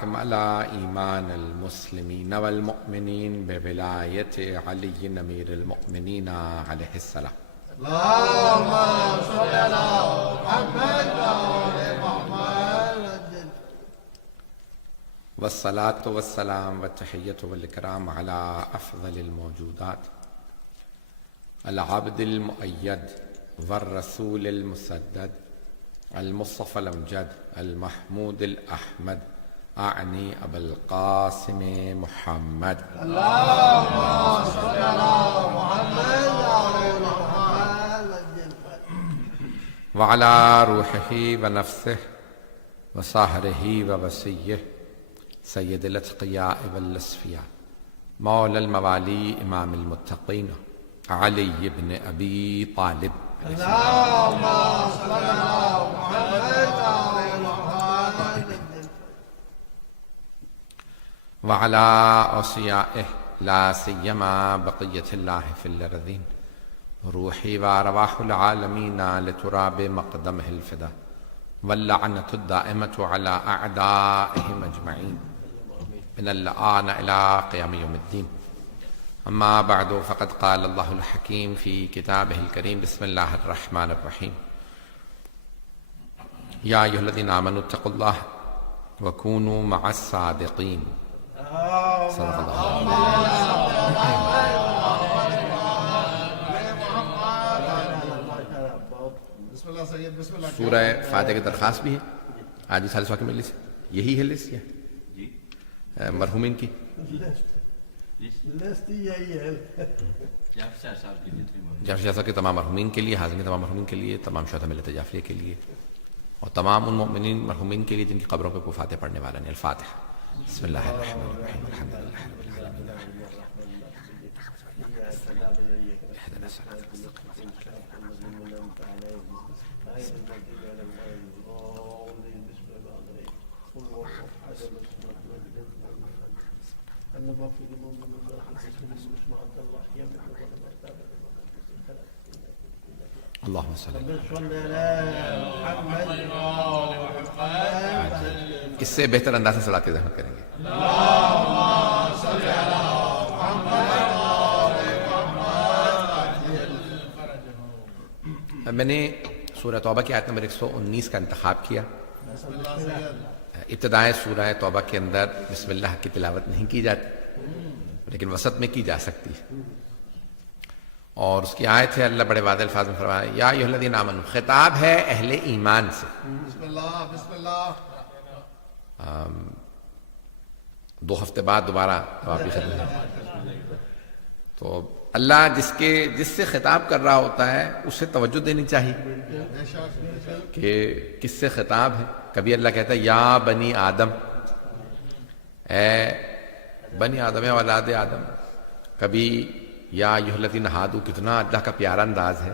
أكمل إيمان المسلمين والمؤمنين بولاية علي أمير المؤمنين عليه السلام. اللهم صل على محمد وآل محمد. والصلاة والسلام والتحية والإكرام على أفضل الموجودات العبد المؤيد والرسول المسدد المصطفى الأمجد المحمود الأحمد أعني أبا القاسم محمد. اللهم صل على محمد وآل محمد. وعلى روحه ونفسه وصهره ووسيه سيد الأتقياء والأصفياء مولى الموالي إمام المتقين علي بن أبي طالب. اللهم صل على محمد وآل محمد. وعلى أوصيائه لا سيما بقية الله في الأرضين روحي وأرواح العالمين لتراب مقدمه الفدا واللعنة الدائمة على أعدائهم أجمعين من الآن إلى قيام يوم الدين. أما بعد فقد قال الله الحكيم في كتابه الكريم بسم الله الرحمن الرحيم يا أيها الذين آمنوا اتقوا الله وكونوا مع الصادقين. صدق الله. سورہ فاتحہ کی درخواست بھی ہے آج اس حالثہ کی مجلس سے. یہی ہے لسٹ یا مرحومین کی جعفر صاحب کے تمام مرحومین کے لیے، حاضرین کے تمام مرحومین کے لیے، تمام شہداء ملت جعفریہ کے لیے اور تمام ان مؤمنین مرحومین کے لیے جن کی قبروں پہ کوئی فاتح پڑھنے والا نہیں. الفاتحہ. بسم اللہ الرحمن الرحیم الحمد للہ رب العالمین اهدنا الصراط المستقيم. اللهم صل اس سے بہتر انداز سے صلاۃ کی زحمت کریں گے. میں نے سورہ توبہ کی آیت نمبر 119 کا انتخاب کیا. ابتدائے سورہ توبہ کے اندر بسم اللہ کی تلاوت نہیں کی جاتی لیکن وسط میں کی جا سکتی ہے اور اس کی آیت ہے اللہ بڑے واضح الفاظ میں فرمایا یا ایھا الذین آمنوا. خطاب ہے اہل ایمان سے. بسم اللہ بسم اللہ. 2 ہفتے بعد دوبارہ واپس ختم. تو اللہ جس سے خطاب کر رہا ہوتا ہے اسے توجہ دینی چاہیے کہ کس سے خطاب ہے. کبھی اللہ کہتا ہے یا بنی آدم، اے بنی آدم، اے اولاد آدم. کبھی یا ایھا الذین ہادوا. کتنا اللہ کا پیارا انداز ہے.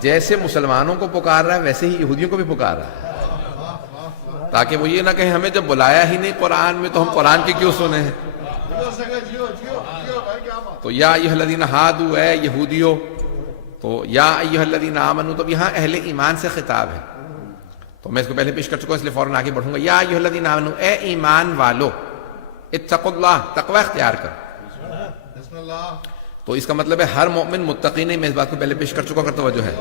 جیسے مسلمانوں کو پکار رہا ہے ویسے ہی یہودیوں کو بھی پکار رہا ہے تاکہ وہ یہ نہ کہیں ہمیں جب بلایا ہی نہیں قرآن میں تو ہم قرآن کی کیوں سنے ہیں. تو یا ایھا الذین ہادوا، اے یہودیو. تو یا ایھا الذین آمنوا تو یہاں اہل ایمان سے خطاب ہے. تو میں اس کو پہلے پیش کر چکا ہوں اس لیے فوراً آگے بڑھوں گا. یا ایھا الذین آمنوا، اے ایمان والو. اتقوا اللہ، تقوی اختیار کرو. تو اس کا مطلب ہے ہر مومن متقی نہیں. میں اس بات کو پہلے پیش کر چکا کر توجہ ہے.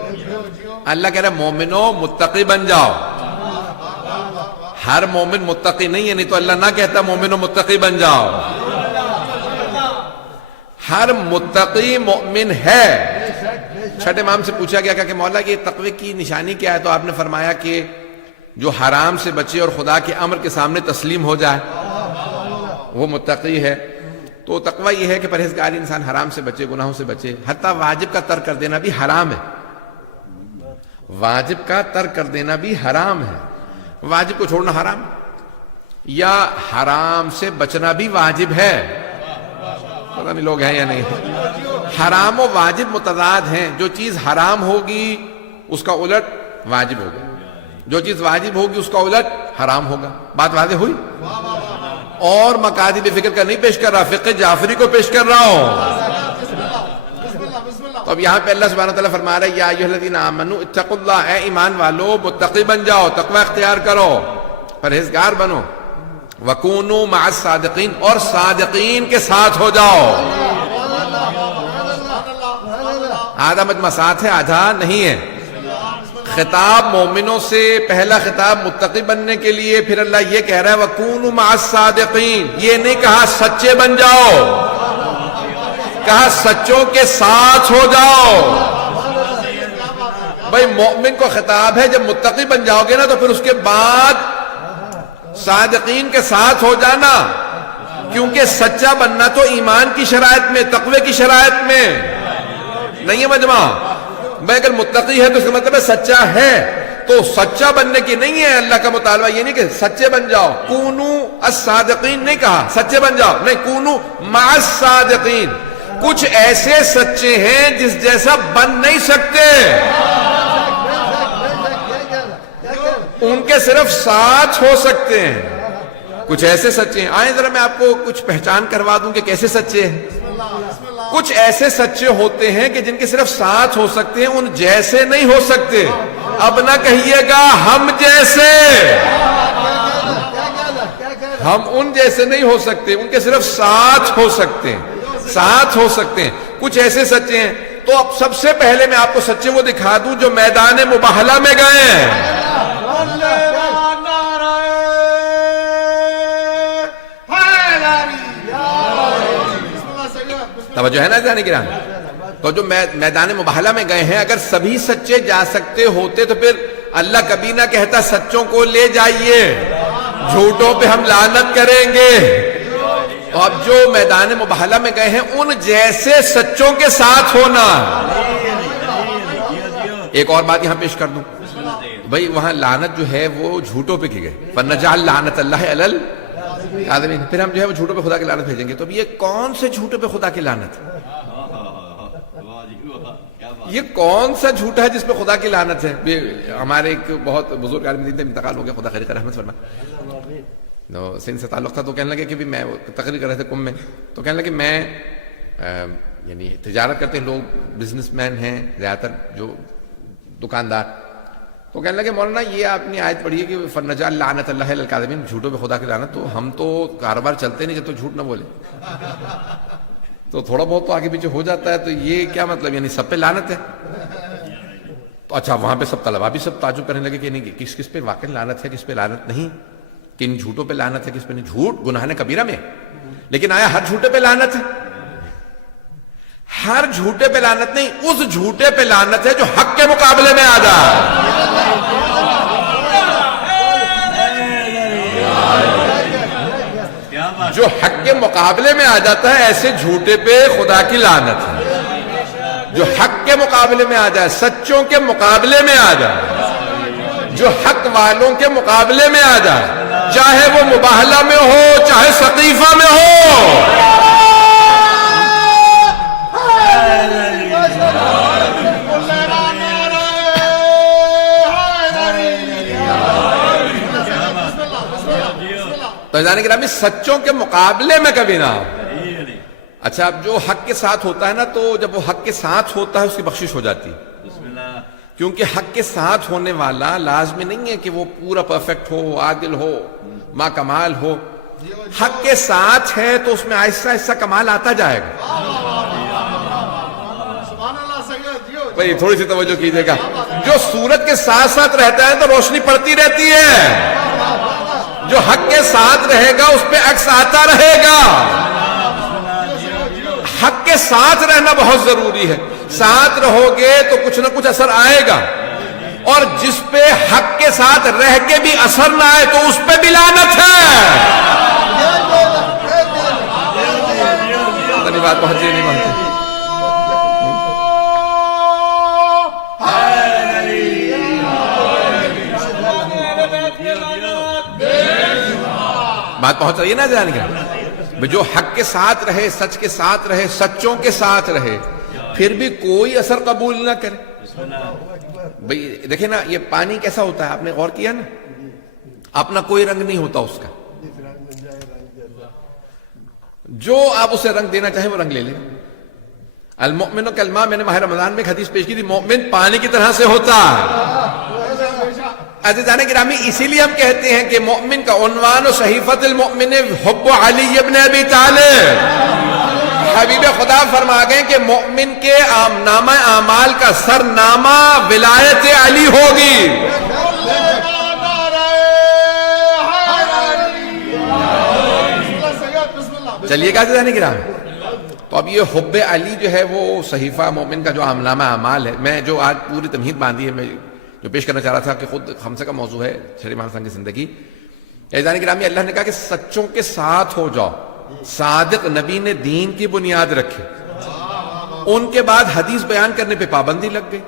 اللہ کہہ رہا ہے مومنو متقی بن جاؤ. ہر مومن متقی نہیں ہے، نہیں تو اللہ نہ کہتا مومنو متقی بن جاؤ. ہر متقی مومن ہے. چھٹے امام سے پوچھا گیا کہ مولا یہ تقوی کی نشانی کیا ہے؟ تو آپ نے فرمایا کہ جو حرام سے بچے اور خدا کے امر کے سامنے تسلیم ہو جائے وہ متقی ہے. تو تقوی یہ ہے کہ پرہیزگار انسان حرام سے بچے، گناہوں سے بچے. حتیٰ واجب کا ترک کر دینا بھی حرام ہے. واجب کا ترک کر دینا بھی حرام ہے. واجب کو چھوڑنا حرام یا حرام سے بچنا بھی واجب ہے. پتہ نہیں لوگ ہیں یا نہیں. حرام و واجب متضاد ہیں. جو چیز حرام ہوگی اس کا الٹ واجب ہوگا، جو چیز واجب ہوگی اس کا الٹ حرام ہوگا. بات واضح ہوئی؟ اور مقاصد فکر کا نہیں پیش کر رہا، فقہ جعفری کو پیش کر رہا ہوں. تو اب یہاں پہ اللہ سبحانہ وتعالیٰ فرما رہا ہے یا ایھا الذین آمنوا اتقوا اللہ، اے ایمان والو متقی بن جاؤ، تقوی اختیار کرو، پرہیزگار بنو. وَكُونُوا مَعَ الصَّادِقِينَ، اور صادقین کے ساتھ ہو جاؤ. آدھا مجمع ساتھ ہے، آدھا نہیں ہے. خطاب مومنوں سے، پہلا خطاب متقی بننے کے لیے، پھر اللہ یہ کہہ رہا ہے وَكُونُوا مَعَ الصَّادِقِينَ. یہ نہیں کہا سچے بن جاؤ، کہا سچوں کے ساتھ ہو جاؤ. بھائی مومن کو خطاب ہے جب متقی بن جاؤ گے نا تو پھر اس کے بعد صادقین کے ساتھ ہو جانا، کیونکہ سچا بننا تو ایمان کی شرائط میں، تقوی کی شرائط میں نہیں ہے مجمع. بھائی اگر متقی ہے تو اس کا مطلب ہے سچا ہے، تو سچا بننے کی نہیں ہے اللہ کا مطالبہ. یہ نہیں کہ سچے بن جاؤ، کونو الصادقین نہیں کہا سچے بن جاؤ، نہیں، کونو مع الصادقین. کچھ ایسے سچے ہیں جس جیسا بن نہیں سکتے، ان کے صرف ساتھ ہو سکتے ہیں. کچھ ایسے سچے ہیں، آئیں ذرا میں آپ کو کچھ پہچان کروا دوں کہ کیسے سچے ہیں. کچھ ایسے سچے ہوتے ہیں کہ جن کے صرف ساتھ ہو سکتے ہیں، ان جیسے نہیں ہو سکتے. اب نہ کہیے گا ہم جیسے، ہم ان جیسے نہیں ہو سکتے، ان کے صرف ساتھ ہو سکتے ہیں، ساتھ ہو سکتے ہیں. کچھ ایسے سچے ہیں. تو اب سب سے پہلے میں آپ کو سچے وہ دکھا دوں جو میدان مباہلہ میں گئے ہیں. توجہ ہے نا جانے کی راہ. تو جو میدان مباہلہ میں گئے ہیں، اگر سبھی سچے جا سکتے ہوتے تو پھر اللہ کبھی نہ کہتا سچوں کو لے جائیے، جھوٹوں پہ ہم لعنت کریں گے. تو اب جو میدان مباہلہ میں گئے ہیں ان جیسے سچوں کے ساتھ ہونا. ایک اور بات یہاں پیش کر دوں، بھائی وہاں لعنت جو ہے وہ جھوٹوں پہ کی گئے، فَنَجْعَلْ لَعْنَةَ اللَّهِ عَلَى الْكَاذِبِينَ. پھر ہم جو ہے وہ جھوٹوں پہ خدا کی لعنت بھیجیں گے. تو اب یہ کون سے جھوٹوں پہ خدا کی لعنت؟ یہ کون سا جھوٹا ہے جس پہ خدا کی لعنت ہے؟ ہمارے ایک بہت بزرگ عالم دین انتقال ہو گیا، خدا خیر رحمت فرما، سندھ سے تعلق تھا. تو کہنے لگے کہ بھی میں تقریر کر رہے تھے قم میں، تو کہنے لگے میں یعنی تجارت کرتے ہیں لوگ، بزنس مین ہیں زیادہ تر جو دکاندار. تو کہنے لگے مولانا یہ آپ نے آیت پڑھی ہے کہ فَنَجْعَلْ لَعْنَةَ اللَّهِ عَلَى الْكَاذِبِينَ، جھوٹوں پہ خدا کی لعنت. تو ہم تو کاروبار چلتے نہیں جب تو جھوٹ نہ بولے، تو تھوڑا بہت تو آگے پیچھے ہو جاتا ہے. تو یہ کیا مطلب، یعنی سب پہ لعنت ہے؟ تو اچھا وہاں پہ سب طلبا بھی سب تعجب کرنے لگے کہ نہیں کس کس پہ واقع لعنت ہے، کس پہ لعنت نہیں، کن جھوٹوں پہ لعنت ہے، کس پہ نہیں. جھوٹ گناہ کبیرہ میں، لیکن آیا ہر جھوٹے پہ لعنت ہے؟ ہر جھوٹے پہ لعنت نہیں، اس جھوٹے پہ لعنت ہے جو حق کے مقابلے میں آ جائے. جو حق کے مقابلے میں آ جاتا ہے ایسے جھوٹے پہ خدا کی لعنت ہے. جو حق کے مقابلے میں آ جائے، سچوں کے مقابلے میں آ جائے، جو حق والوں کے مقابلے میں آ جائے، چاہے وہ مباہلہ میں ہو چاہے سقیفہ میں ہو. تو جانے گرامی سچوں کے مقابلے میں کبھی نہ ہو. اچھا اب جو حق کے ساتھ ہوتا ہے نا، تو جب وہ حق کے ساتھ ہوتا ہے اس کی بخشش ہو جاتی ہے، کیونکہ حق کے ساتھ ہونے والا لازمی نہیں ہے کہ وہ پورا پرفیکٹ ہو، عادل ہو، ما کمال ہو. حق کے ساتھ ہے تو اس میں آہستہ آہستہ کمال آتا جائے گا. بھئی تھوڑی سی توجہ کیجئے گا. جو سورج کے ساتھ ساتھ رہتا ہے تو روشنی پڑتی رہتی ہے، جو حق کے ساتھ رہے گا اس پہ عکس آتا رہے گا. حق کے ساتھ رہنا بہت ضروری ہے. ساتھ رہو گے تو کچھ نہ کچھ اثر آئے گا، اور جس پہ حق کے ساتھ رہ کے بھی اثر نہ آئے تو اس پہ بھی لعنت ہے. بات پہنچی نہیں مانتے. بات پہنچ رہی ہے نا جان کے؟ جو حق کے ساتھ رہے، سچ کے ساتھ رہے، سچوں کے ساتھ رہے، پھر بھی کوئی اثر قبول نہ کرے. بھئی دیکھیں نا یہ پانی کیسا ہوتا ہے، آپ نے غور کیا نا، اپنا کوئی رنگ نہیں ہوتا اس کا. جو آپ اسے رنگ دینا چاہیں وہ رنگ لے لیں. المؤمن کالماء، میں نے ماہ رمضان میں ایک حدیث پیش کی تھی، مومن پانی کی طرح سے ہوتا ہے. عزیزان گرامی اسی لیے ہم کہتے ہیں کہ مومن کا عنوان و صحیفۃ المؤمن حب علی ابن ابی طالب. حبیب خدا فرما گئے کہ مومن کے نامہ اعمال کا سرنامہ ولایت علی ہوگی. چلیے گا عزیزان گرامی. تو اب یہ حب علی جو ہے وہ صحیفہ مومن کا جو نامہ اعمال ہے، میں جو آج پوری تمہید باندھی ہے، میں جو پیش کرنا چاہ رہا تھا کہ خود خمسہ کا موضوع ہے چھٹے امام صاحب کی زندگی. عزیزان گرامی اللہ نے کہا کہ سچوں کے ساتھ ہو جاؤ. صادق نبی نے دین کی بنیاد رکھی، ان کے بعد حدیث بیان کرنے پہ پابندی لگ گئی.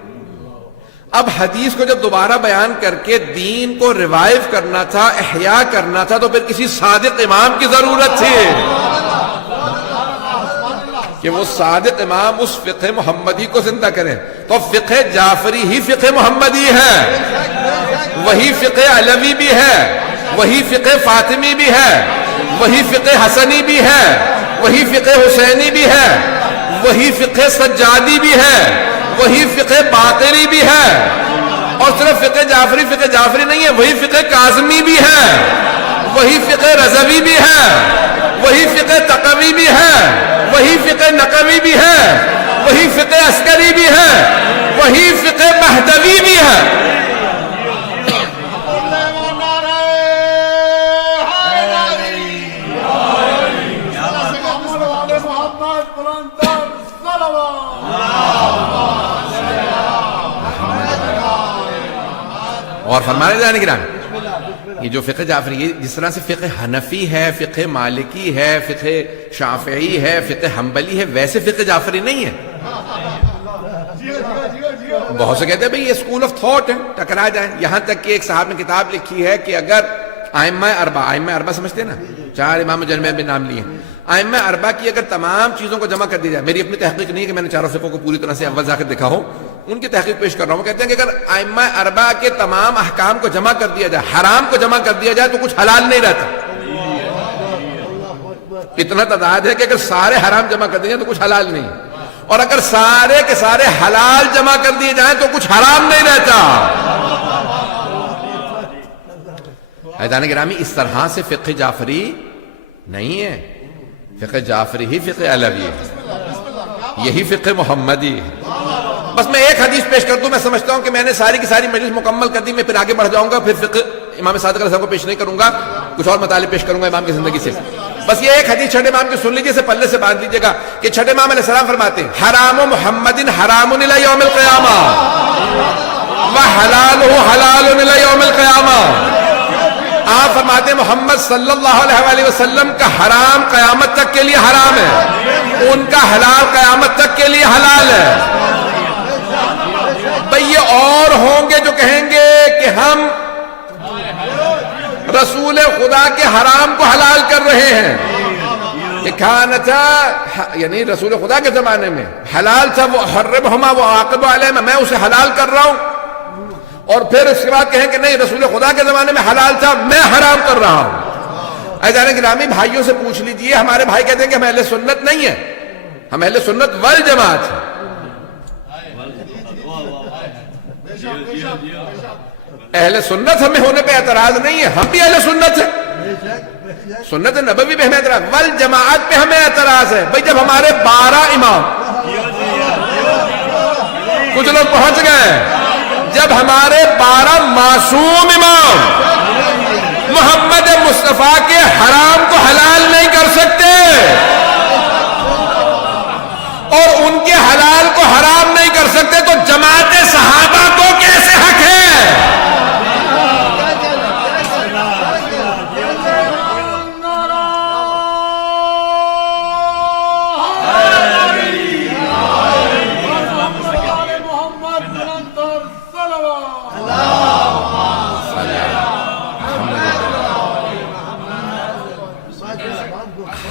اب حدیث کو جب دوبارہ بیان کر کے دین کو ریوائیو کرنا تھا، احیاء کرنا تھا، تو پھر کسی صادق امام کی ضرورت تھی کہ وہ صادق امام اس فقہ محمدی کو زندہ کریں. تو فقہ جعفری ہی فقہ محمدی ہے، وہی فقہ علوی بھی ہے، وہی فقہ فاطمی بھی ہے، وہی فقہ حسنی بھی ہے، وہی فقہ حسینی بھی ہے، وہی فقہ سجادی بھی ہے، وہی فقہ باقری بھی ہے. اور صرف فقہ جعفری نہیں ہے، وہی فقہ کاظمی بھی ہے، وہی فقہ رضوی بھی ہے، وہی فقہ تقوی بھی ہے، وہی فقہ نقوی بھی ہے، وہی فقہ عسکری بھی ہے، وہی فقہ مہدوی بھی ہے. اور فرمانے جانے گرام یہ جو فقہ جعفری جس طرح سے فقہ حنفی ہے، فقہ مالکی ہے، فقہ شافعی ہے، فقہ حنبلی ہے، ویسے فقہ جعفری نہیں ہے. بہت سے کہتے ہیں بھئی یہ اسکول آف تھاٹ ہے، ٹکرا جائیں. یہاں تک کہ ایک صاحب نے کتاب لکھی ہے کہ اگر ائمہ اربعہ سمجھتے ہیں نا، 4 امام جنمے میں نام لیے، ائمہ اربعہ کی اگر تمام چیزوں کو جمع کر دیا جائے، میری اپنی تحقیق نہیں ہے کہ میں نے چاروں فقہوں کو پوری طرح سے اول ذاکر دیکھا ہو، ان کی تحقیق پیش کر رہا ہوں. وہ کہتے ہیں کہ اگر ائمہ اربعہ کے تمام احکام کو جمع کر دیا جائے، حرام کو جمع کر دیا جائے، تو کچھ حلال نہیں رہتا. اتنا تعداد ہے کہ اگر سارے حرام جمع کر دیے جائیں تو کچھ حلال نہیں، اور اگر سارے کے سارے حلال جمع کر دیے جائیں تو کچھ حرام نہیں رہتا. عزیزان گرامی اس طرح سے فقہ جعفری نہیں ہے. فقہ جعفری ہی فقہ علوی ہے، یہی فقہ محمدی ہے. بس میں ایک حدیث پیش کر دوں. میں سمجھتا ہوں کہ میں نے ساری کی ساری مجلس مکمل کر دی، میں پھر آگے بڑھ جاؤں گا، پھر فقہ امام صادق علیہ السلام کو پیش نہیں کروں گا، کچھ اور مطالب پیش کروں گا امام کی زندگی سے. بس یہ ایک حدیث چھٹے امام کی سن لیجیے، سے پلے سے باندھ لیجیے گا کہ چھٹے امام علیہ السلام فرماتے ہیں حرام محمد حرام الی یوم القیامہ وحلالہ حلال الی یوم القیامہ. آپ فرماتے ہیں محمد صلی اللہ علیہ وآلہ وسلم کا حرام قیامت تک کے لیے حرام ہے، ان کا حلال قیامت تک کے لیے حلال ہے. بھئی یہ اور ہوں گے جو کہیں گے کہ ہم رسول خدا کے حرام کو حلال کر رہے ہیں. یہ کھانا تھا یعنی رسول خدا کے زمانے میں حلال تھا، وہ حرمہما وعاقب علیہما، میں اسے حلال کر رہا ہوں. اور پھر اس کے بعد کہیں کہ نہیں رسول خدا کے زمانے میں حلال تھا، میں حرام کر رہا ہوں. عزیزان گرامی بھائیوں سے پوچھ لیجئے، ہمارے بھائی کہتے ہیں کہ ہم اہل سنت نہیں ہیں، ہم اہل سنت والجماعت ہیں. اہل سنت ہمیں ہونے پہ اعتراض نہیں ہے، ہم بھی اہل سنت ہیں. سنت نبوی پہ ہمیں اعتراض، والجماعت پہ ہمیں اعتراض ہے. بھئی جب ہمارے 12 امام، کچھ لوگ پہنچ گئے، جب ہمارے 12 معصوم امام محمد مصطفیٰ کے حرام کو حلال نہیں کر سکتے اور ان کے حلال کو حرام نہیں کر سکتے، تو جماعت صحابہ کو کیسے حق ہے؟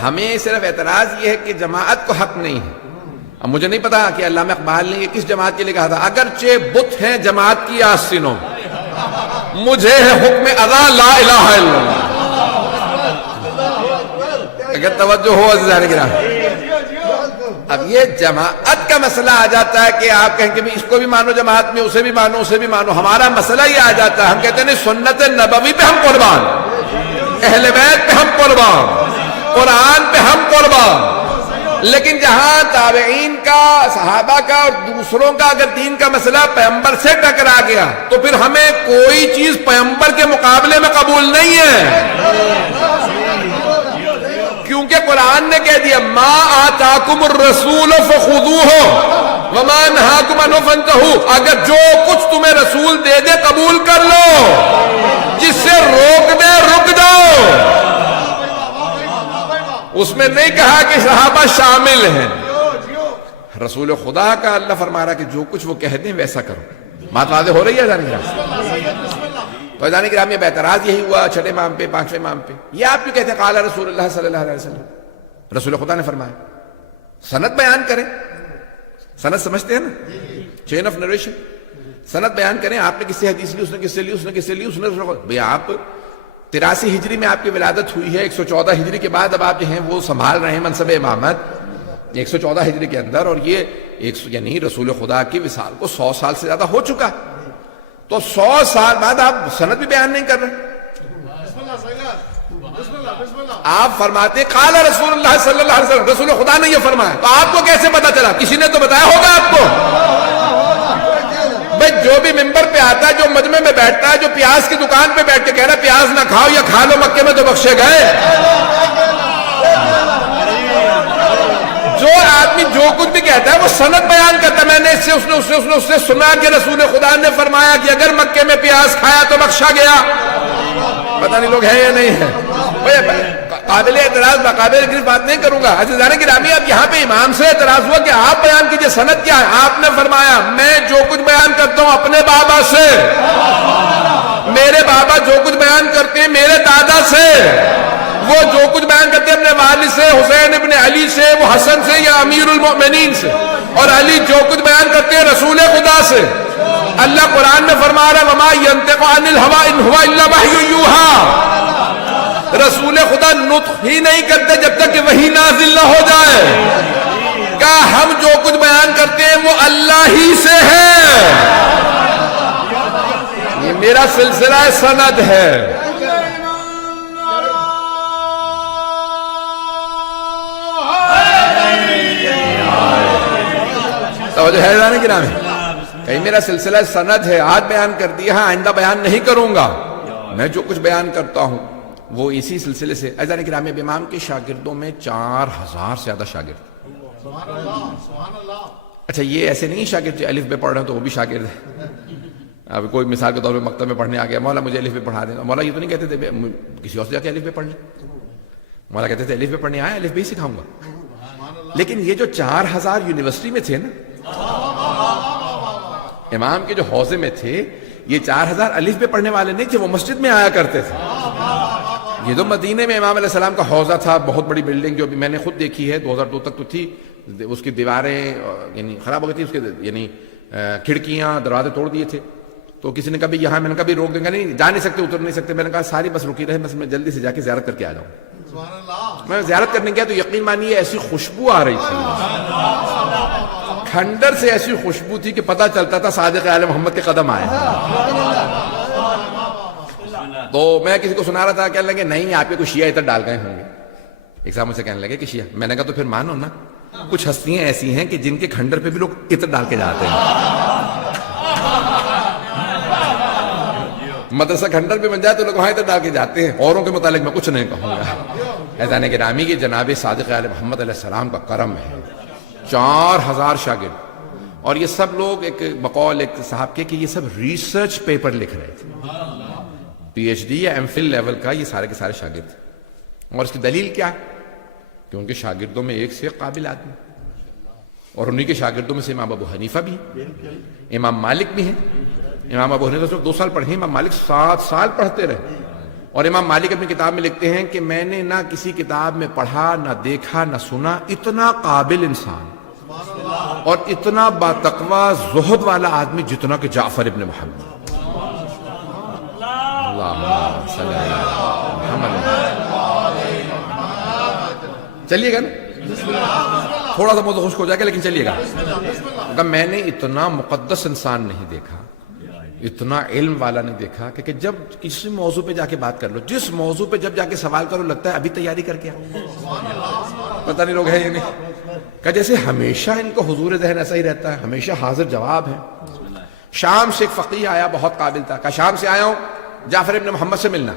ہمیں صرف اعتراض یہ ہے کہ جماعت کو حق نہیں ہے. اب مجھے نہیں پتا کہ علامہ اقبال نے یہ کس جماعت کے لیے کہا تھا. اگرچہ بت ہیں جماعت کی آستینوں، مجھے ہے حکم ادا لا الہ الا اللہ. اگر توجہ ہو عزیزان گرامی، اب یہ جماعت کا مسئلہ آ جاتا ہے کہ آپ کہیں کہ اس کو بھی مانو جماعت میں، اسے بھی مانو، اسے بھی مانو. ہمارا مسئلہ یہ آ جاتا ہے، ہم کہتے ہیں سنت نبوی پہ ہم قربان، اہل بیت پہ ہم قربان، قرآن پہ ہم قربان. لیکن جہاں تابعین کا، صحابہ کا اور دوسروں کا اگر دین کا مسئلہ پیغمبر سے ٹکرا گیا تو پھر ہمیں کوئی چیز پیغمبر کے مقابلے میں قبول نہیں ہے، کیونکہ قرآن نے کہہ دیا ما آتاکم الرسول فخذوہ وما نہاکم عنہ فانتہوا. اگر جو کچھ تمہیں رسول دے دے قبول کر لو، جس سے روک دے رک جاؤ. اس میں نہیں کہا کہ صحابہ شامل ہیں. رسول خدا کا اللہ فرما رہا کہ جو کچھ وہ کہہ دیں ویسا کرو. بات واضح ہو رہی ہے جانے تو جانے گرام یہ اعتراض یہی ہوا چھٹے امام پہ، پانچویں امام پہ. یہ آپ کیوں کہتے ہیں قال رسول اللہ صلی اللہ علیہ وسلم؟ رسول خدا نے فرمایا. سند بیان کریں، سند سمجھتے ہیں نا، چین آف نریشن. سند بیان کریں، آپ نے کس سے حدیث لی، اس نے کس سے لی، اس نے کس سے لی، اس نے بھئی آپ 83 ہجری میں آپ کی ولادت ہوئی ہے، 114 ہجری کے بعد اب آپ جو ہیں وہ سنبھال رہے ہیں منصب امامت 114 ہجری کے اندر، اور یہ یعنی رسول خدا کی وصال کو 100 سال سے زیادہ ہو چکا. تو 100 سال بعد آپ سند بھی بیان نہیں کر رہے. آپ فرماتے ہیں قال رسول اللہ صلی اللہ علیہ وسلم، رسول خدا نے یہ فرمایا. تو آپ کو کیسے پتا چلا؟ کسی نے تو بتایا ہوگا آپ کو. بھئی جو بھی ممبر پہ آتا ہے، جو مجمع میں بیٹھتا ہے، جو پیاز کی دکان پہ بیٹھ کے کہہ رہا ہے پیاز نہ کھاؤ یا کھا لو مکے میں تو بخشے گئے. جو آدمی جو کچھ بھی کہتا ہے وہ سند بیان کرتا ہے. میں نے اس سے سنا کہ رسول خدا نے فرمایا کہ اگر مکے میں پیاز کھایا تو بخشا گیا. پتہ نہیں لوگ ہیں یا نہیں ہے. قابل اعتراض بقابل گرفت بات نہیں کروں گا. عزیزان گرامی، اب یہاں پہ امام سے اعتراض ہوا کہ آپ بیان کیجئے سند کیا ہے. آپ نے فرمایا میں جو کچھ بیان کرتا ہوں اپنے بابا سے، میرے بابا جو کچھ بیان کرتے ہیں میرے دادا سے، وہ جو کچھ بیان کرتے ہیں اپنے والد سے، حسین ابن علی سے، وہ حسن سے یا امیر المؤمنین سے، اور علی جو کچھ بیان کرتے ہیں رسول خدا سے. اللہ قرآن میں فرما رہا ہے وما ينطق عن الهوى ان هو الا وحی یوحى. رسول خدا نطق ہی نہیں کرتے جب تک کہ وحی نازل نہ ہو جائے. کہا ہم جو کچھ بیان کرتے ہیں وہ اللہ ہی سے ہے. یہ میرا سلسلہ سند ہے. توجہ ہے جانے کی نام ہے. کہیں میرا سلسلہ سند ہے، آج بیان کر دیا، آئندہ بیان نہیں کروں گا. میں جو کچھ بیان کرتا ہوں وہ اسی سلسلے سے. عزیزان کرام، امام کے شاگردوں میں 4000 سے زیادہ شاگرد. اچھا یہ ایسے نہیں شاگرد جو الف بے پڑھ رہے ہیں تو وہ بھی شاگرد ہے. اب کوئی مثال کے طور پہ مکتب میں پڑھنے آ گیا، مولا مجھے الف بے پڑھا دیں. مولا یہ تو نہیں کہتے تھے کسی اور سے جا کے الف بے پڑھ لیں. مولا کہتے تھے الف بے پڑھنے آیا، الف بے ہی سکھاؤں گا. لیکن یہ جو 4000 یونیورسٹی میں تھے نا، امام کے جو حوضے میں تھے، یہ 4000 الف بے پڑھنے والے نہیں تھے، وہ مسجد میں آیا کرتے تھے. یہ تو مدینے میں امام علیہ السلام کا حوضہ تھا، بہت بڑی بلڈنگ جو بھی میں نے خود دیکھی ہے، 2002 تک تو تھی. اس کی دیواریں یعنی خراب ہو گئی تھی، اس کے یعنی کھڑکیاں دروازے توڑ دیے تھے. تو کسی نے کبھی یہاں، میں نے کبھی روک دیں گا نہیں، جا نہیں سکتے، اتر نہیں سکتے. میں نے کہا ساری بس رکی رہے، بس میں جلدی سے جا کے زیارت کر کے آ جاؤں. میں زیارت کرنے گیا تو یقین مانیے ایسی خوشبو آ رہی تھی، کھنڈر سے ایسی خوشبو تھی کہ پتہ چلتا تھا صادق آل محمد کے قدم آئے. تو میں کسی کو سنا رہا تھا، کہنے لگے نہیں آپ کے کوئی شیعہ اتر ڈال گئے ہوں گے. ایک صاحب مجھ سے کہنے لگے کہ شیعہ. میں نے کہا تو پھر مانو نا، کچھ ہستیاں ایسی ہیں کہ جن کے کھنڈر پہ بھی لوگ اتر ڈال کے جاتے ہیں. مدرسہ کھنڈر پہ بن جائے تو لوگ وہاں اتر ڈال کے جاتے ہیں. اوروں کے متعلق میں کچھ نہیں کہوں گا. عزیزان گرامی کی جناب صادق آل محمد علیہ السلام کا کرم ہے. 4000 شاگرد، اور یہ سب لوگ ایک بقول ایک صاحب کے کہ یہ سب ریسرچ پیپر لکھ رہے تھے. پی ایچ ڈی یا ایم فل لیول کا یہ سارے کے سارے شاگرد تھے. اور اس کی دلیل کیا ہے؟ کہ ان کے شاگردوں میں ایک سے ایک قابل آدمی، اور انہی کے شاگردوں میں سے امام ابو حنیفہ بھی ہیں، امام مالک بھی ہیں. امام ابو حنیفہ صرف 2 سال پڑھے، امام مالک 7 سال پڑھتے رہے. اور امام مالک اپنی کتاب میں لکھتے ہیں کہ میں نے نہ کسی کتاب میں پڑھا، نہ دیکھا، نہ سنا اتنا قابل انسان اور اتنا باتقوی زہد والا آدمی جتنا کہ جعفر ابن محمد. اللہم صلی اللہ محمد. چلیے گا نا. تھوڑا سا موضوع خشک ہو جائے گا لیکن چلیے گا. کہ میں نے اتنا مقدس انسان نہیں دیکھا, اتنا علم والا نہیں دیکھا کہ جب کسی موضوع پہ جا کے بات کر لو, جس موضوع پہ جب جا کے سوال کرو لگتا ہے ابھی تیاری کر کے پتہ نہیں لوگ ہیں یہ نہیں, کہ جیسے ہمیشہ ان کو حضور ذہن ایسا ہی رہتا ہے, ہمیشہ حاضر جواب ہے. شام سے ایک فقیہ آیا, بہت قابل تھا, کہا شام سے آیا ہوں جعفر ابن محمد سے ملنا.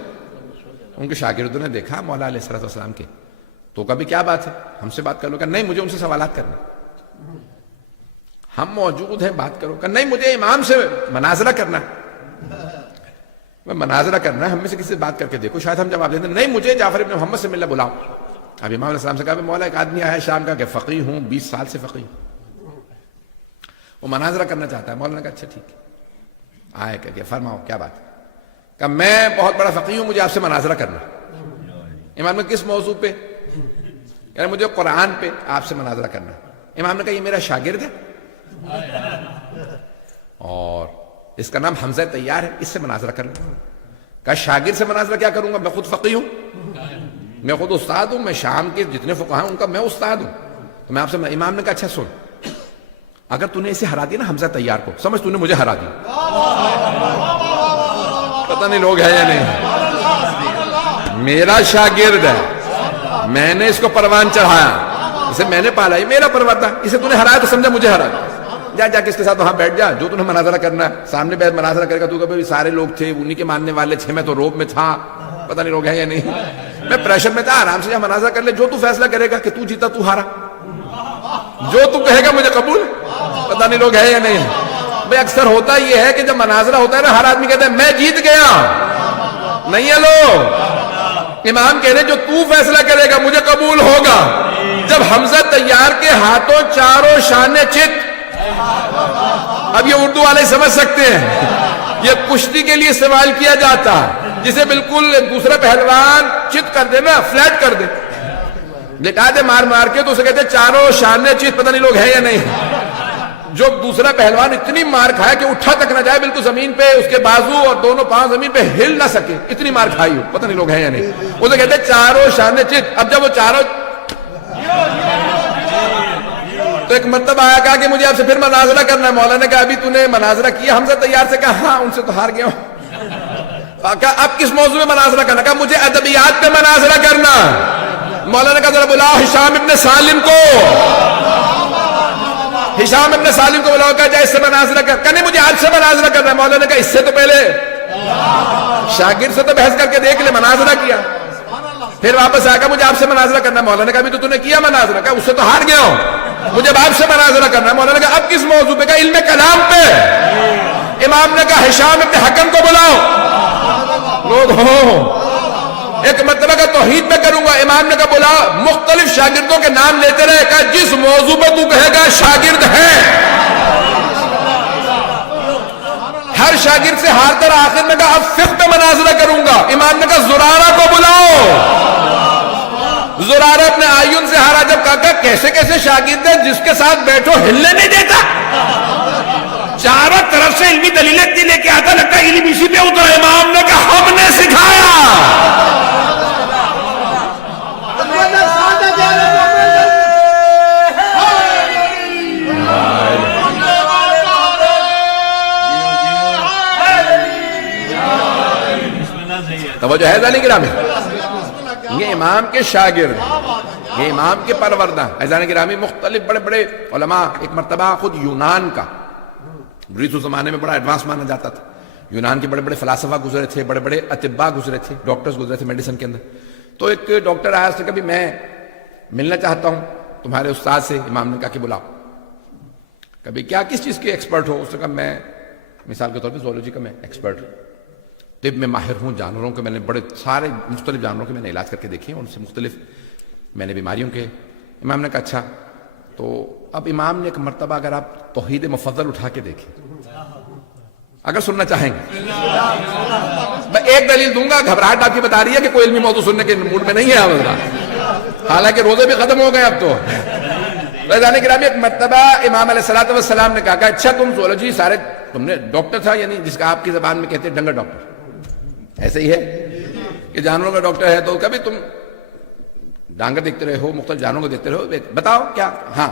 ان کے شاگردوں نے دیکھا مولا علیہ الصلوۃ والسلام کے, تو کبھی کیا بات ہے ہم سے بات کر لو, کہ نہیں مجھے ان سے سوالات کرنا, ہم موجود ہیں بات کرو. کہ نہیں مجھے امام سے مناظرہ کرنا, مناظرہ کرنا ہے, ہم میں سے کسی سے بات کر کے دیکھو شاید ہم جواب دیں. نہیں مجھے جعفر ابن محمد سے ملنا بلاؤ. اب امام علیہ السلام سے کہا مولا ایک آدمی آیا شام کا کہ فقیہ ہوں, 20 سال سے فقیہ ہوں, وہ مناظرہ کرنا چاہتا ہے. مولانا نے کہا اچھا ٹھیک ہے, آئے کہ فرماؤ کیا بات ہے. کہ میں بہت بڑا فقیہ ہوں, مجھے آپ سے مناظرہ کرنا. امام نے کس موضوع پہ؟ یعنی مجھے قرآن پہ آپ سے مناظرہ کرنا. امام نے کہا یہ میرا شاگرد ہے اور اس کا نام حمزہ طیار ہے, اس سے مناظرہ کر لوں. کہا شاگرد سے مناظرہ کیا کروں گا, میں خود فقیہ ہوں, میں خود استاد ہوں, میں شام کے جتنے فقہا ہیں ان کا میں استاد ہوں, تو میں آپ سے. امام نے کہا اچھا سن, اگر تو نے اسے ہرا دیا نا حمزہ طیار کو, سمجھ تو نے مجھے ہرا دیا. پتہ نہیں لوگ ہیں یا نہیں, میرا شاگرد ہے, میں نے اس کو پروان چڑھایا, اسے میں نے پالا, یہ میرا پروان تھا, اسے تو نے ہرایا تو سمجھا مجھے ہرا. جا کے اس کے ساتھ وہاں بیٹھ جا, جو تمہیں مناظرہ کرنا ہے سامنے بیٹھ مناظرہ کرے گا. تو کہ سارے لوگ تھے, انہی کے ماننے والے تھے, میں تو روب میں تھا, پتہ نہیں لوگ ہیں یا نہیں, میں پریشر میں تھا. آرام سے جا مناظرہ کر لے, جو تو فیصلہ کرے گا کہ تو جیتا تو ہارا, جو تو کہے گا مجھے قبول. پتہ نہیں لوگ ہیں یا نہیں. بھئی اکثر ہوتا یہ ہے کہ جب مناظرہ ہوتا ہے نا, ہر آدمی کہتا ہے میں جیت گیا. نہیں ہے لوگ, امام کہہ رہے جو تو فیصلہ کرے گا مجھے قبول ہوگا. جب حمزہ طیار کے ہاتھوں چاروں شانے چت, اب یہ اردو والے سمجھ سکتے ہیں, یہ کشتی کے لیے استعمال کیا جاتا, جسے بالکل دوسرا پہلوان چت کر دے نا, فلیٹ کر دے, لٹا دے مار مار کے, تو اسے کہتے ہیں چاروں شانے چت. پتہ نہیں لوگ ہیں یا نہیں. جو دوسرا پہلوان اتنی مار کھائے کہ اٹھا تک نہ جائے, بالکل زمین پہ اس کے بازو اور دونوں پاؤں زمین پہ ہل نہ سکے, اتنی مار کھائی ہو. پتہ نہیں لوگ ہیں یا نہیں. اسے کہتے ہیں چاروں شانے چت. اب جب وہ چاروں, تو ایک مرتبہ آیا, کہا کہ مجھے آپ سے پھر مناظرہ کرنا ہے. مولانا نے کہا ابھی تو نے مناظرہ کیا حمزہ طیار سے. کہا ہاں ان سے تو ہار گیا ہوں. کہا اب کس موضوع میں مناظرہ کرنا؟ کہا مجھے ادبیات پہ مناظرہ کرنا. مولانا نے کہا ذرا بلاؤ ہشام ابن سالم کو. ہشام ابن سالم کو بلاؤ, کہا جائے اس سے مناظرہ کر. کہا نہیں مجھے آج سے مناظرہ کرنا ہے. مولانا نے کہا اس سے تو پہلے شاگرد سے تو بحث کر کے دیکھ لے. مناظرہ کیا, پھر واپس آ کر مجھے آپ سے مناظرہ کرنا. مولانا نے کہا ابھی تو نے کیا مناظرہ. کہا اس سے تو ہار گیا ہوں, مجھے باپ سے مناظرہ کرنا ہے. مولانا نے کہا اب کس موضوع پہ؟ کہا علم کلام پہ. امام نے کہا ہشام ابن حکم کو بلاؤ. لوگ ہوں, ایک مرتبہ کا توحید میں کروں گا. امام نے کہا بلا, مختلف شاگردوں کے نام لیتے رہے. کہا جس موضوع پہ تو کہے گا شاگرد ہے. ہر شاگرد سے ہار کر آخر میں کہا اب فقہ پہ مناظرہ کروں گا. امام نے کہا زرارہ کو بلاؤ. زرارہ اپنے آئین سے ہارا. جب کہا کیسے کیسے شاگرد ہے, جس کے ساتھ بیٹھو ہلنے نہیں دیتا, چاروں طرف سے علمی دلیلیں لے کے آتا, لگتا ہے علم اسی پہ اترا. امام نے کہا ہم نے سکھایا. توجہ ہے ذہن گرامی, یہ امام کے شاگرد, یہ امام کے پروردہ. ذہن گرامی مختلف بڑے بڑے علماء. ایک مرتبہ خود یونان کا, گریس اس زمانے میں بڑا ایڈوانس مانا جاتا تھا, یونان کے بڑے بڑے فلاسفہ گزرے تھے, بڑے بڑے اطباء گزرے تھے, ڈاکٹرز گزرے تھے میڈیسن کے اندر. تو ایک ڈاکٹر آیا, اس نے کہا میں ملنا چاہتا ہوں تمہارے استاد سے. امام نے کہا کہ بلاؤ. کبھی کیا کس چیز کے ایکسپرٹ ہو؟ اس نے کہا میں مثال کے طور پہ زولوجی کا میں ایکسپرٹ ہوں, طب میں ماہر ہوں, جانوروں کے میں نے بڑے سارے مختلف جانوروں کے میں نے علاج کر کے دیکھے ہیں, ان سے مختلف میں نے بیماریوں کے. امام نے کہا اچھا. تو اب امام نے ایک مرتبہ, اگر آپ توحید مفضل اٹھا کے دیکھیں, اگر سننا چاہیں گے, میں ایک دلیل دوں گا. گھبراہٹ آپ کی بتا رہی ہے کہ کوئی علمی موضوع سننے کے موڈ میں نہیں ہے آپ, حالانکہ روزے بھی ختم ہو گئے اب تو. رضانے گرامی, ایک مرتبہ امام علیہ الصلوۃ والسلام نے کہا کہ اچھا تم زولوجی سارے, تم نے ڈاکٹر تھا, یعنی جس کا آپ کی زبان میں کہتے ہیں ڈنگر ڈاکٹر, ایسے ہی ہے کہ جانوروں کا ڈاکٹر ہے, تو کبھی تم ڈانگر دیکھتے رہے ہو، مختلف جانوروں کو دیکھتے رہے ہو، بتاؤ کیا؟ ہاں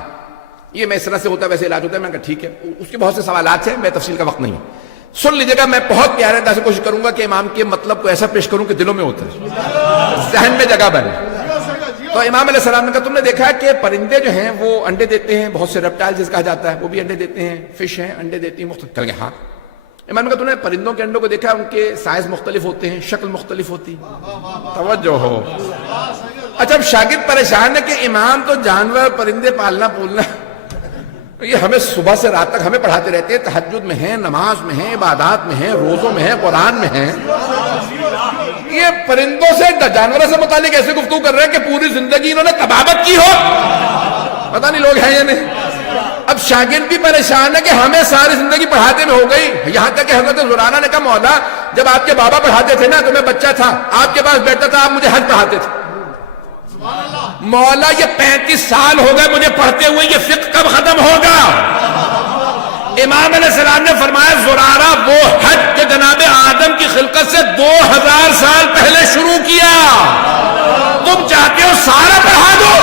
یہ میں اس طرح سے ہوتا ہے، ویسے علاج ہوتا ہے۔ میں نے کہا ٹھیک ہے، اس کے بہت سے سوالات ہیں، میں تفصیل کا وقت نہیں ہے، سن لیجیے گا۔ میں بہت پیارے انداز سے کوشش کروں گا کہ امام کے مطلب کو ایسا پیش کروں کہ دلوں میں ہوتا ہے، ذہن میں جگہ بنے۔ تو امام علیہ السلام نے کہا تم نے دیکھا ہے کہ پرندے جو ہیں وہ انڈے دیتے ہیں، بہت سے ریپٹائل جس کہا جاتا ہے وہ بھی انڈے دیتے ہیں، فش ہیں انڈے دیتی ہیں مختلف۔ کہا ہاں۔ امام نے کہا تم نے پرندوں کے انڈوں کو دیکھا ہے، ان کے سائز مختلف ہوتے ہیں، شکل مختلف ہوتی ہے، توجہ ہو۔ اچھا اب شاگرد پریشان ہے کہ امام تو جانور پرندے پالنا پولنا یہ ہمیں صبح سے رات تک ہمیں پڑھاتے رہتے ہیں، تہجد میں ہیں، نماز میں ہیں، عبادات میں ہیں، روزوں میں ہیں، قرآن میں ہیں، یہ پرندوں سے جانوروں سے متعلق ایسے گفتگو کر رہے ہیں کہ پوری زندگی انہوں نے طبابت کی ہو، پتہ نہیں لوگ ہیں یا نہیں۔ اب شاگرد بھی پریشان ہے کہ ہمیں ساری زندگی پڑھاتے میں ہو گئی، یہاں تک کہ حضرت زرارہ نے کہا مولا جب آپ کے بابا پڑھاتے تھے نا تو میں بچہ تھا، آپ کے پاس بیٹھتا تھا، آپ مجھے حج پڑھاتے تھے، مولا یہ 35 سال ہو گئے مجھے پڑھتے ہوئے، یہ فقہ کب ختم ہوگا؟ امام علیہ السلام نے فرمایا زرارہ وہ حج جو جناب آدم کی خلقت سے 2000 سال پہلے شروع کیا، تم چاہتے ہو سارا پڑھا دو؟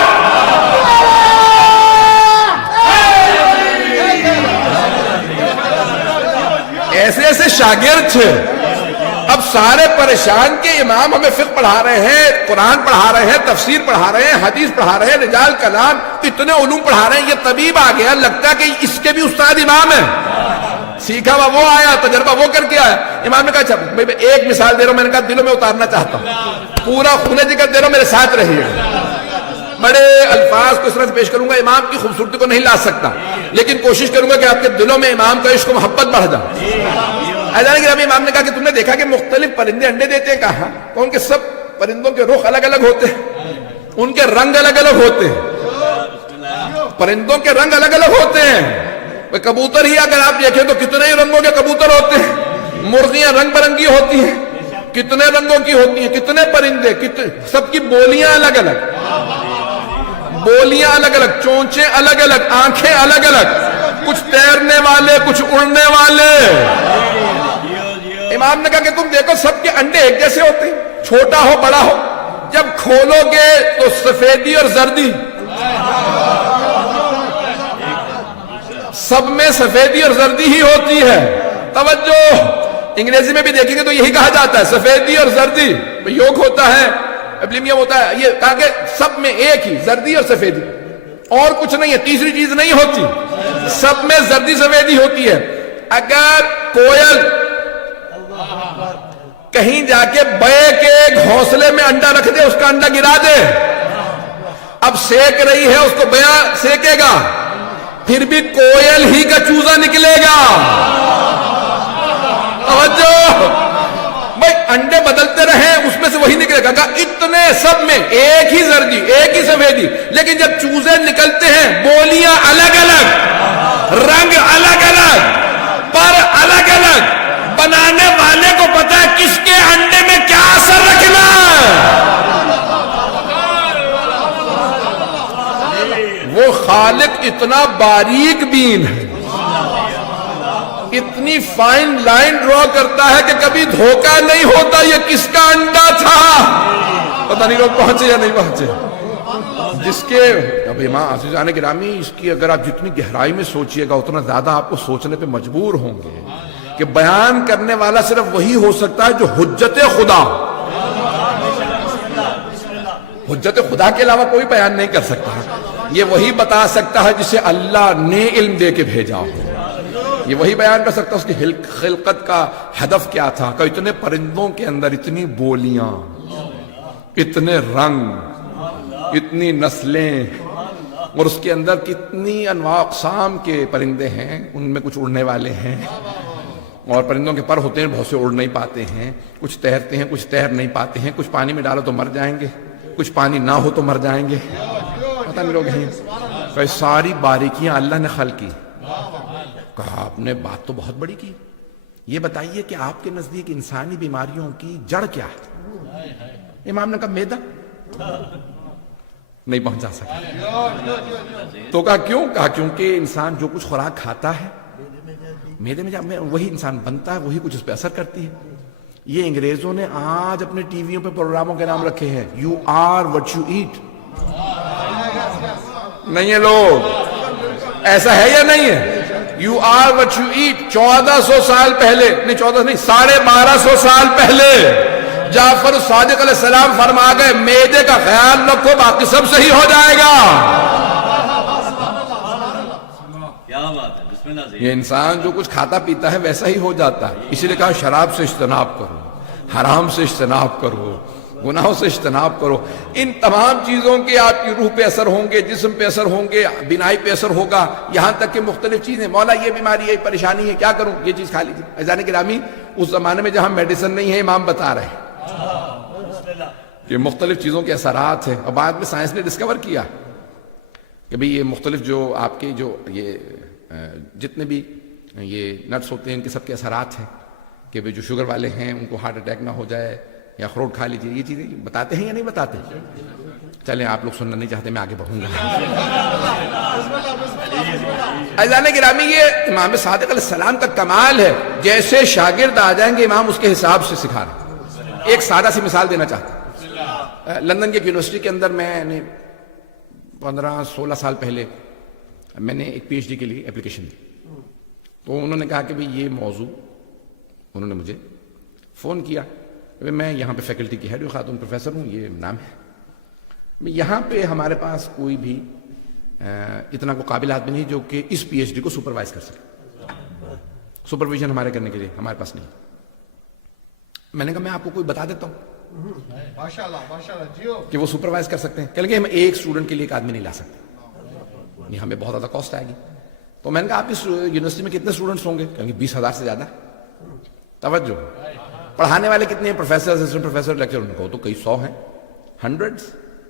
ایسے ایسے شاگرد تھے، اب سارے پریشان کہ امام ہمیں فقہ پڑھا رہے ہیں، قرآن پڑھا رہے ہیں، تفسیر پڑھا رہے ہیں، حدیث پڑھا رہے ہیں، رجال کلام اتنے علوم پڑھا رہے ہیں، یہ طبیب آ گیا، لگتا کہ اس کے بھی استاد امام ہیں، سیکھا ہوا وہ آیا، تجربہ وہ کر کے آیا۔ امام نے کہا اچھا میں ایک مثال دے رہا ہوں، میں نے کہا دلوں میں اتارنا چاہتا ہوں، پورا خونِ جگر دے رہا ہوں، میرے ساتھ رہیے گا، بڑے الفاظ کو اس طرح سے پیش کروں گا، امام کی خوبصورتی کو نہیں لا سکتا، لیکن کوشش کروں گا کہ آپ کے دلوں میں امام کا عشق و محبت بڑھ جائے۔ ایسا کہ امام نے کہا کہ تم نے دیکھا کہ مختلف پرندے انڈے دیتے ہیں، کہا تو ان کے سب پرندوں کے رخ الگ الگ ہوتے ہیں، ان کے رنگ الگ الگ ہوتے ہیں، پرندوں کے رنگ الگ الگ ہوتے ہیں۔ کبوتر ہی اگر آپ دیکھیں تو کتنے ہی رنگوں کے کبوتر ہوتے ہیں، مرغیاں رنگ برنگی ہوتی ہیں، کتنے رنگوں کی ہوتی ہیں، کتنے پرندے، سب کی بولیاں الگ الگ، بولیاں الگ الگ، چونچیں الگ الگ، آنکھیں الگ الگ، کچھ تیرنے والے کچھ اڑنے والے۔ امام نے کہا کہ تم دیکھو سب کے انڈے ایک جیسے ہوتے ہیں، چھوٹا ہو بڑا ہو، جب کھولو گے تو سفیدی اور زردی، سب میں سفیدی اور زردی ہی ہوتی ہے۔ توجہ، انگریزی میں بھی دیکھیں گے تو یہی کہا جاتا ہے سفیدی اور زردی، یوگ ہوتا ہے ابلیمیا ہوتا ہے، یہ کہا کہ سب میں ایک ہی زردی اور سفیدی، اور کچھ نہیں ہے، تیسری چیز نہیں ہوتی، سب میں زردی سفیدی ہوتی ہے۔ اگر کوئل کہیں جا کے بے کے گھونسلے میں انڈا رکھ دے، اس کا انڈا گرا دے، اب سیک رہی ہے اس کو بیا سیکے گا، پھر بھی کوئل ہی کا چوزا نکلے گا۔ توجہ بھائی، انڈے بدلتے رہے اس میں سے وہی نکلے گا، اتنے سب میں ایک ہی زردی ایک ہی سفیدی، لیکن جب چوزے نکلتے ہیں بولیاں الگ الگ، رنگ الگ الگ، پر الگ الگ، بنانے والے کو پتا ہے کس کے انڈے میں کیا اثر رکھنا ہے۔ وہ خالق اتنا باریک بین ہے، اتنی فائن لائن ڈرا کرتا ہے کہ کبھی دھوکہ نہیں ہوتا یہ کس کا انڈا تھا۔ پتہ نہیں لوگ پہنچے یا نہیں پہنچے۔ جس کے اب امام عزیزان گرامی، اس کی اگر آپ جتنی گہرائی میں سوچئے گا اتنا زیادہ آپ کو سوچنے پہ مجبور ہوں گے کہ بیان کرنے والا صرف وہی ہو سکتا ہے جو حجت خدا، حجت خدا کے علاوہ کوئی بیان نہیں کر سکتا، یہ وہی بتا سکتا ہے جسے اللہ نے علم دے کے بھیجا ہو، یہ وہی بیان کر سکتا ہے اس کی خلقت کا ہدف کیا تھا، کہ اتنے پرندوں کے اندر اتنی بولیاں، اتنے رنگ، اتنی نسلیں، اور اس کے اندر کتنی انواع اقسام کے پرندے ہیں، ان میں کچھ اڑنے والے ہیں، اور پرندوں کے پر ہوتے ہیں، بہت سے اڑ نہیں پاتے ہیں، کچھ تیرتے ہیں کچھ تیر نہیں پاتے ہیں، کچھ پانی میں ڈالو تو مر جائیں گے، کچھ پانی نہ ہو تو مر جائیں گے، پتہ نہیں لوگ ہیں۔ تو ساری باریکیاں اللہ نے خلق کی۔ کہا آپ نے بات تو بہت بڑی کی، یہ بتائیے کہ آپ کے نزدیک انسانی بیماریوں کی جڑ کیا ہے؟ امام نے کہا میدا، نہیں پہنچا سکا۔ تو کہا کیوں؟ کہا کیونکہ انسان جو کچھ خوراک کھاتا ہے میدے میں وہی انسان بنتا ہے، وہی کچھ اس پہ اثر کرتی ہے۔ یہ انگریزوں نے آج اپنے ٹی ویوں پہ پروگراموں کے نام رکھے ہیں، you are what you eat. نہیں ہے لوگ، ایسا ہے یا نہیں ہے؟ You are what you eat. 1400 سال پہلے، نہیں 1400 نہیں، 1250 سال پہلے جعفر الصادق علیہ السلام فرما گئے معدے کا خیال رکھو باقی سب صحیح ہو جائے گا. یہ انسان جو کچھ کھاتا پیتا ہے ویسا ہی ہو جاتا ہے. اسی لیے کہا شراب سے اجتناب کرو، حرام سے اجتناب کرو، گناہوں سے اجتناب کرو. ان تمام چیزوں کے آپ کی روح پہ اثر ہوں گے، جسم پہ اثر ہوں گے، بینائی پہ اثر ہوگا، یہاں تک کہ مختلف چیزیں، مولا یہ بیماری ہے، یہ پریشانی ہے، کیا کروں؟ یہ چیز کھا لیجیے. عزیزان گرامی، اس زمانے میں جہاں میڈیسن نہیں ہے امام بتا رہے ہیں کہ مختلف چیزوں کے اثرات ہیں. اور بعد میں سائنس نے ڈسکور کیا کہ بھئی یہ مختلف جو آپ کے جو یہ جتنے بھی یہ نٹس ہوتے ہیں ان کے سب کے اثرات ہیں کہ جو شوگر والے ہیں ان کو ہارٹ اٹیک نہ ہو جائے، یا اخروٹ کھا لیجیے. یہ چیزیں بتاتے ہیں یا نہیں بتاتے؟ چلیں آپ لوگ سننا نہیں چاہتے، میں آگے بڑھوں گا. عزیزان گرامی، یہ امام صادق علیہ السلام کا کمال ہے. جیسے شاگرد آ جائیں گے امام اس کے حساب سے سکھا رہے ہیں. ایک سادہ سی مثال دینا چاہتا ہوں. لندن کی ایک یونیورسٹی کے اندر میں نے 15-16 سال پہلے میں نے ایک پی ایچ ڈی کے لیے اپلیکیشن دی. تو انہوں نے کہا کہ بھئی یہ موضوع، انہوں نے مجھے فون کیا، میں یہاں پہ فیکلٹی کی ہیڈ خاتون پروفیسر ہوں، یہ نام ہے. یہاں پہ ہمارے پاس کوئی بھی اتنا کوئی قابل آدمی نہیں جو کہ اس پی ایچ ڈی کو سپروائز کر سکے. سپرویژن ہمارے کرنے کے لیے ہمارے پاس نہیں. میں نے کہا میں آپ کو کوئی بتا دیتا ہوں کہ وہ سپروائز کر سکتے ہیں. کہ لگے ہم ایک اسٹوڈنٹ کے لیے ایک آدمی نہیں لا سکتے، نہیں ہمیں بہت زیادہ کاسٹ آئے گی. تو میں نے کہا آپ اس یونیورسٹی میں کتنے اسٹوڈنٹس ہوں گے؟ کہ 20,000 سے زیادہ. توجہ، پڑھانے والے کتنے ہیں؟ پروفیسر، اسسٹنٹ پروفیسر، لیکچر، ان کو تو کئی 100 ہیں، ہنڈریڈز.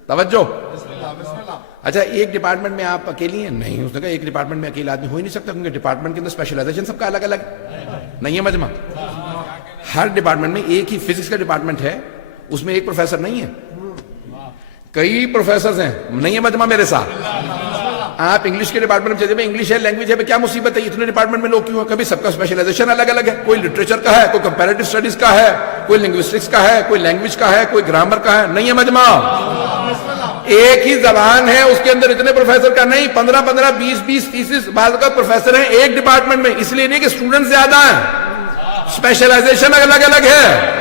توجہ. اچھا ایک ڈپارٹمنٹ میں آپ اکیلی ہیں؟ نہیں. اس نے کہا ایک ڈپارٹمنٹ میں اکیلا آدمی ہو ہی نہیں سکتا، کیونکہ ڈپارٹمنٹ کے اندر اسپیشلائزیشن سب کا الگ الگ نہیں ہے. مجمع ہر ڈپارٹمنٹ میں ایک ہی فزکس کا ڈپارٹمنٹ ہے، اس میں ایک پروفیسر نہیں ہے، کئی پروفیسرز ہیں. نہیں ہے مجمع میرے ساتھ؟ آپ انگلش کے ڈپارٹمنٹ میں چلے، انگلش ہے، لینگویج ہے، کیا مصیبت ہے؟ اتنے ڈپارٹمنٹ میں لوگ کیوں ہیں؟ کبھی سب کا اسپیشلائزیشن الگ الگ ہے. کوئی لٹریچر کا ہے، کوئی کمپیریٹو اسٹڈیز کا ہے، کوئی لنگوسٹکس کا ہے، کوئی لینگویج کا ہے، کوئی گرامر کا ہے. نہیں ہے مجمع؟ ایک ہی زبان ہے، اس کے اندر اتنے پروفیسر کا نہیں. 15 20 30 بعض کا پروفیسر ہیں ایک ڈپارٹمنٹ میں. اس لیے نہیں کہ اسٹوڈنٹ زیادہ ہیں، اسپیشلائزیشن الگ الگ ہے.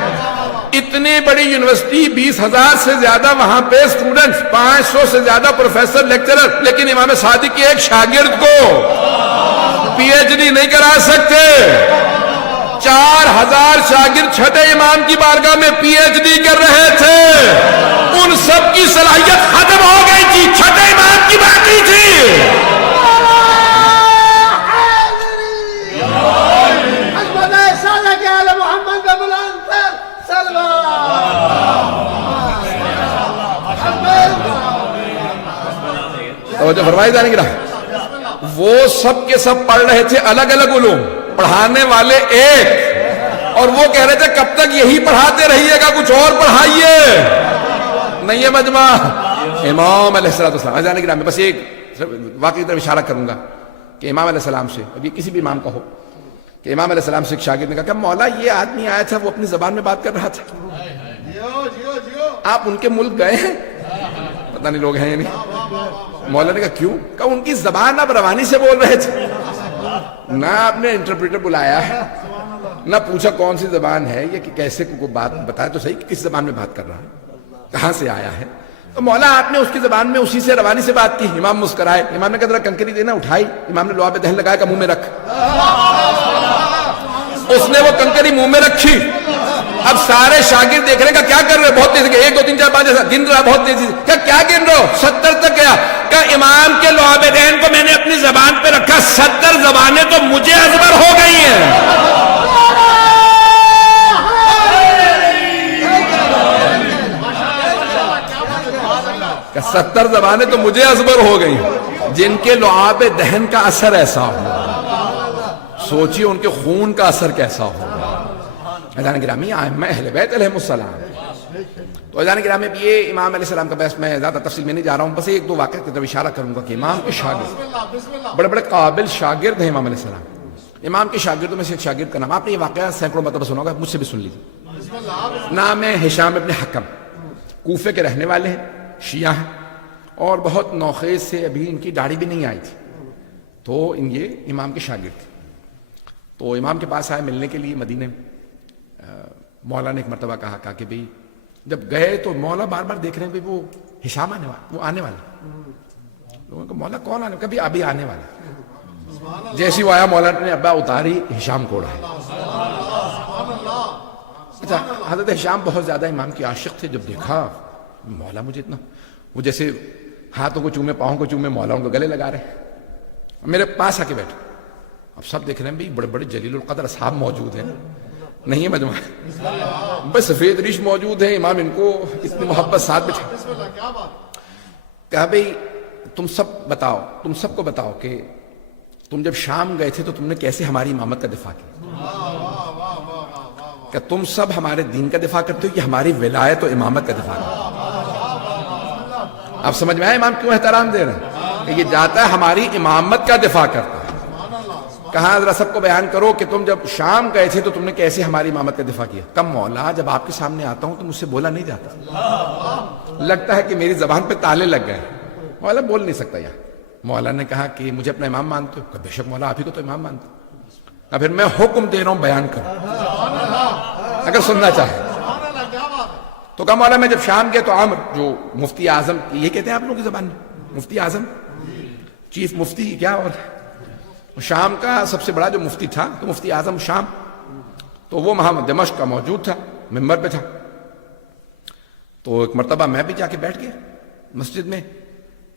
اتنی بڑی یونیورسٹی، 20,000 سے زیادہ وہاں پہ اسٹوڈنٹس، 500 سے زیادہ پروفیسر، لیکچرر، لیکن امام صادق کے ایک شاگرد کو پی ایچ ڈی نہیں کرا سکتے. 4,000 شاگرد چھٹے امام کی بارگاہ میں پی ایچ ڈی کر رہے تھے. ان سب کی صلاحیت ختم ہو گئی تھی، چھٹے امام کی باقی تھی. توجہ فرمائی جانے گی رہا. وہ سب کے سب پڑھ رہے تھے الگ الگ علوم، پڑھانے والے ایک، اور وہ کہہ رہے تھے کب تک یہی پڑھاتے رہیے گا، کچھ اور پڑھائیے. نہیں ہے مجمع؟ امام علیہ السلام جانے کی رہا. میں بس ایک واقعی طرف اشارہ کروں گا کہ امام علیہ السلام سے، ابھی کسی بھی امام کا ہو، کہ امام علیہ السلام سے ایک شاگرد نے کہا کہ مولا یہ آدمی آیا تھا، وہ اپنی زبان میں بات کر رہا تھا، آپ ان کے ملک گئے ہیں؟ پتہ نہیں لوگ ہیں یا نہیں. مولا نے کہا کیوں؟ کہا ان کی زبان آپ روانی سے بول رہے تھے، نہ آپ نے انٹرپریٹر بلایا ہے، نہ پوچھا کون سی زبان ہے یہ، کہ کیسے کو بات بتایا تو صحیح کہ کس زبان میں بات کر رہا ہے، کہاں سے آیا ہے. تو مولا آپ نے اس کی زبان میں اسی سے روانی سے بات کی. امام مسکرائے. امام نے کہا ذرا کنکری دینا. اٹھائی. امام نے لعاب دہن لگایا کہ منہ میں رکھ. اس نے وہ کنکری منہ میں رکھی. اب سارے شاگرد دیکھ رہے ہیں کہ کیا کر رہے، بہت تیزی، 1 2 3 4 5 گن رہا بہت تیزی. کیا گن رہے ہو؟ 70 تک گیا. کہ امام کے لعاب دہن کو میں نے اپنی زبان پہ رکھا، 70 زبانیں تو مجھے ازبر ہو گئی ہیں. کہ 70 زبانیں تو مجھے ازبر ہو گئی ہیں، جن کے لعاب دہن کا اثر ایسا ہو. سوچیے ان کے خون کا اثر کیسا ہو. اذان گرامی ائمہ اہل بیت علیہم السلام. تو اذان گرامی یہ امام علیہ السلام کا بحث میں زیادہ تفصیل میں نہیں جا رہا ہوں، بس 1 2 واقعہ کی طرف اشارہ کروں گا کہ امام کے شاگرد بڑے بڑے قابل شاگرد ہیں. امام علیہ السلام امام کے شاگردوں میں سے ایک شاگرد کا نام، آپ نے یہ واقعہ سینکڑوں مرتبہ سنا ہوگا، مجھ سے بھی سن لیجیے. نام ہے ہشام ابن حکم، کوفے کے رہنے والے ہیں، شیعہ ہیں، اور بہت نوخیز سے، ابھی ان کی داڑھی بھی نہیں آئی تھی، تو یہ امام کے شاگرد تھے. تو امام کے پاس آئے ملنے کے لیے مدینے میں. مولا نے ایک مرتبہ کہا کہ بھئی جب گئے تو مولا بار بار دیکھ رہے ہیں وہ ہشام آنے والا، وہ آنے والا. لوگوں کو مولا کون آنے، کبھی ابھی آنے والا. جیسی وہ آیا مولا نے ابا اتاری، ہشام کوڑا ہے. اچھا، حضرت ہشام بہت زیادہ امام کے عاشق تھے. جب دیکھا مولا مجھے اتنا، وہ جیسے ہاتھوں کو چومے پاؤں کو چومے مولاؤں کو گلے لگا رہے ہیں. میرے پاس آ کے بیٹھے. اب سب دیکھ رہے ہیں بھائی بڑے بڑے جلیل القدر اصحاب موجود ہیں، نہیں ہے مجموعہ، بس سفید ریش موجود ہیں. امام ان کو اتنی محبت ساتھ بٹھا. کہا بھئی تم سب کو بتاؤ کہ تم جب شام گئے تھے تو تم نے کیسے ہماری امامت کا دفاع کیا. کہ تم سب ہمارے دین کا دفاع کرتے ہو، یہ ہماری ولایت و امامت کا دفاع کرتے ہو. اب سمجھ میں آئے امام کیوں احترام دے رہے ہیں، کہ یہ جاتا ہے ہماری امامت کا دفاع کرتا ہے. کہا ذرا سب کو بیان کرو کہ تم جب شام گئے تھے تو تم نے کیسے ہماری امامت کا دفاع کیا. کم مولا جب آپ کے سامنے آتا ہوں تو مجھ سے بولا نہیں جاتا، لگتا ہے کہ میری زبان پہ تالے لگ گئے. مولا بول نہیں سکتا یار. مولا نے کہا کہ مجھے اپنا امام مانتے ہو؟ کہ بے شک مولا آپ ہی کو تو امام مانتے ہو. پھر میں حکم دے رہا ہوں بیان کرو اگر سننا چاہے. تو کہا مولا میں جب شام گیا تو عامر جو مفتی اعظم، یہ کہتے ہیں آپ لوگوں کی زبان میں مفتی اعظم، چیف مفتی کیا، اور شام کا سب سے بڑا جو مفتی تھا تو مفتی اعظم شام، تو وہ وہاں دمشق کا موجود تھا، ممبر پہ تھا. تو ایک مرتبہ میں بھی جا کے بیٹھ گیا مسجد میں.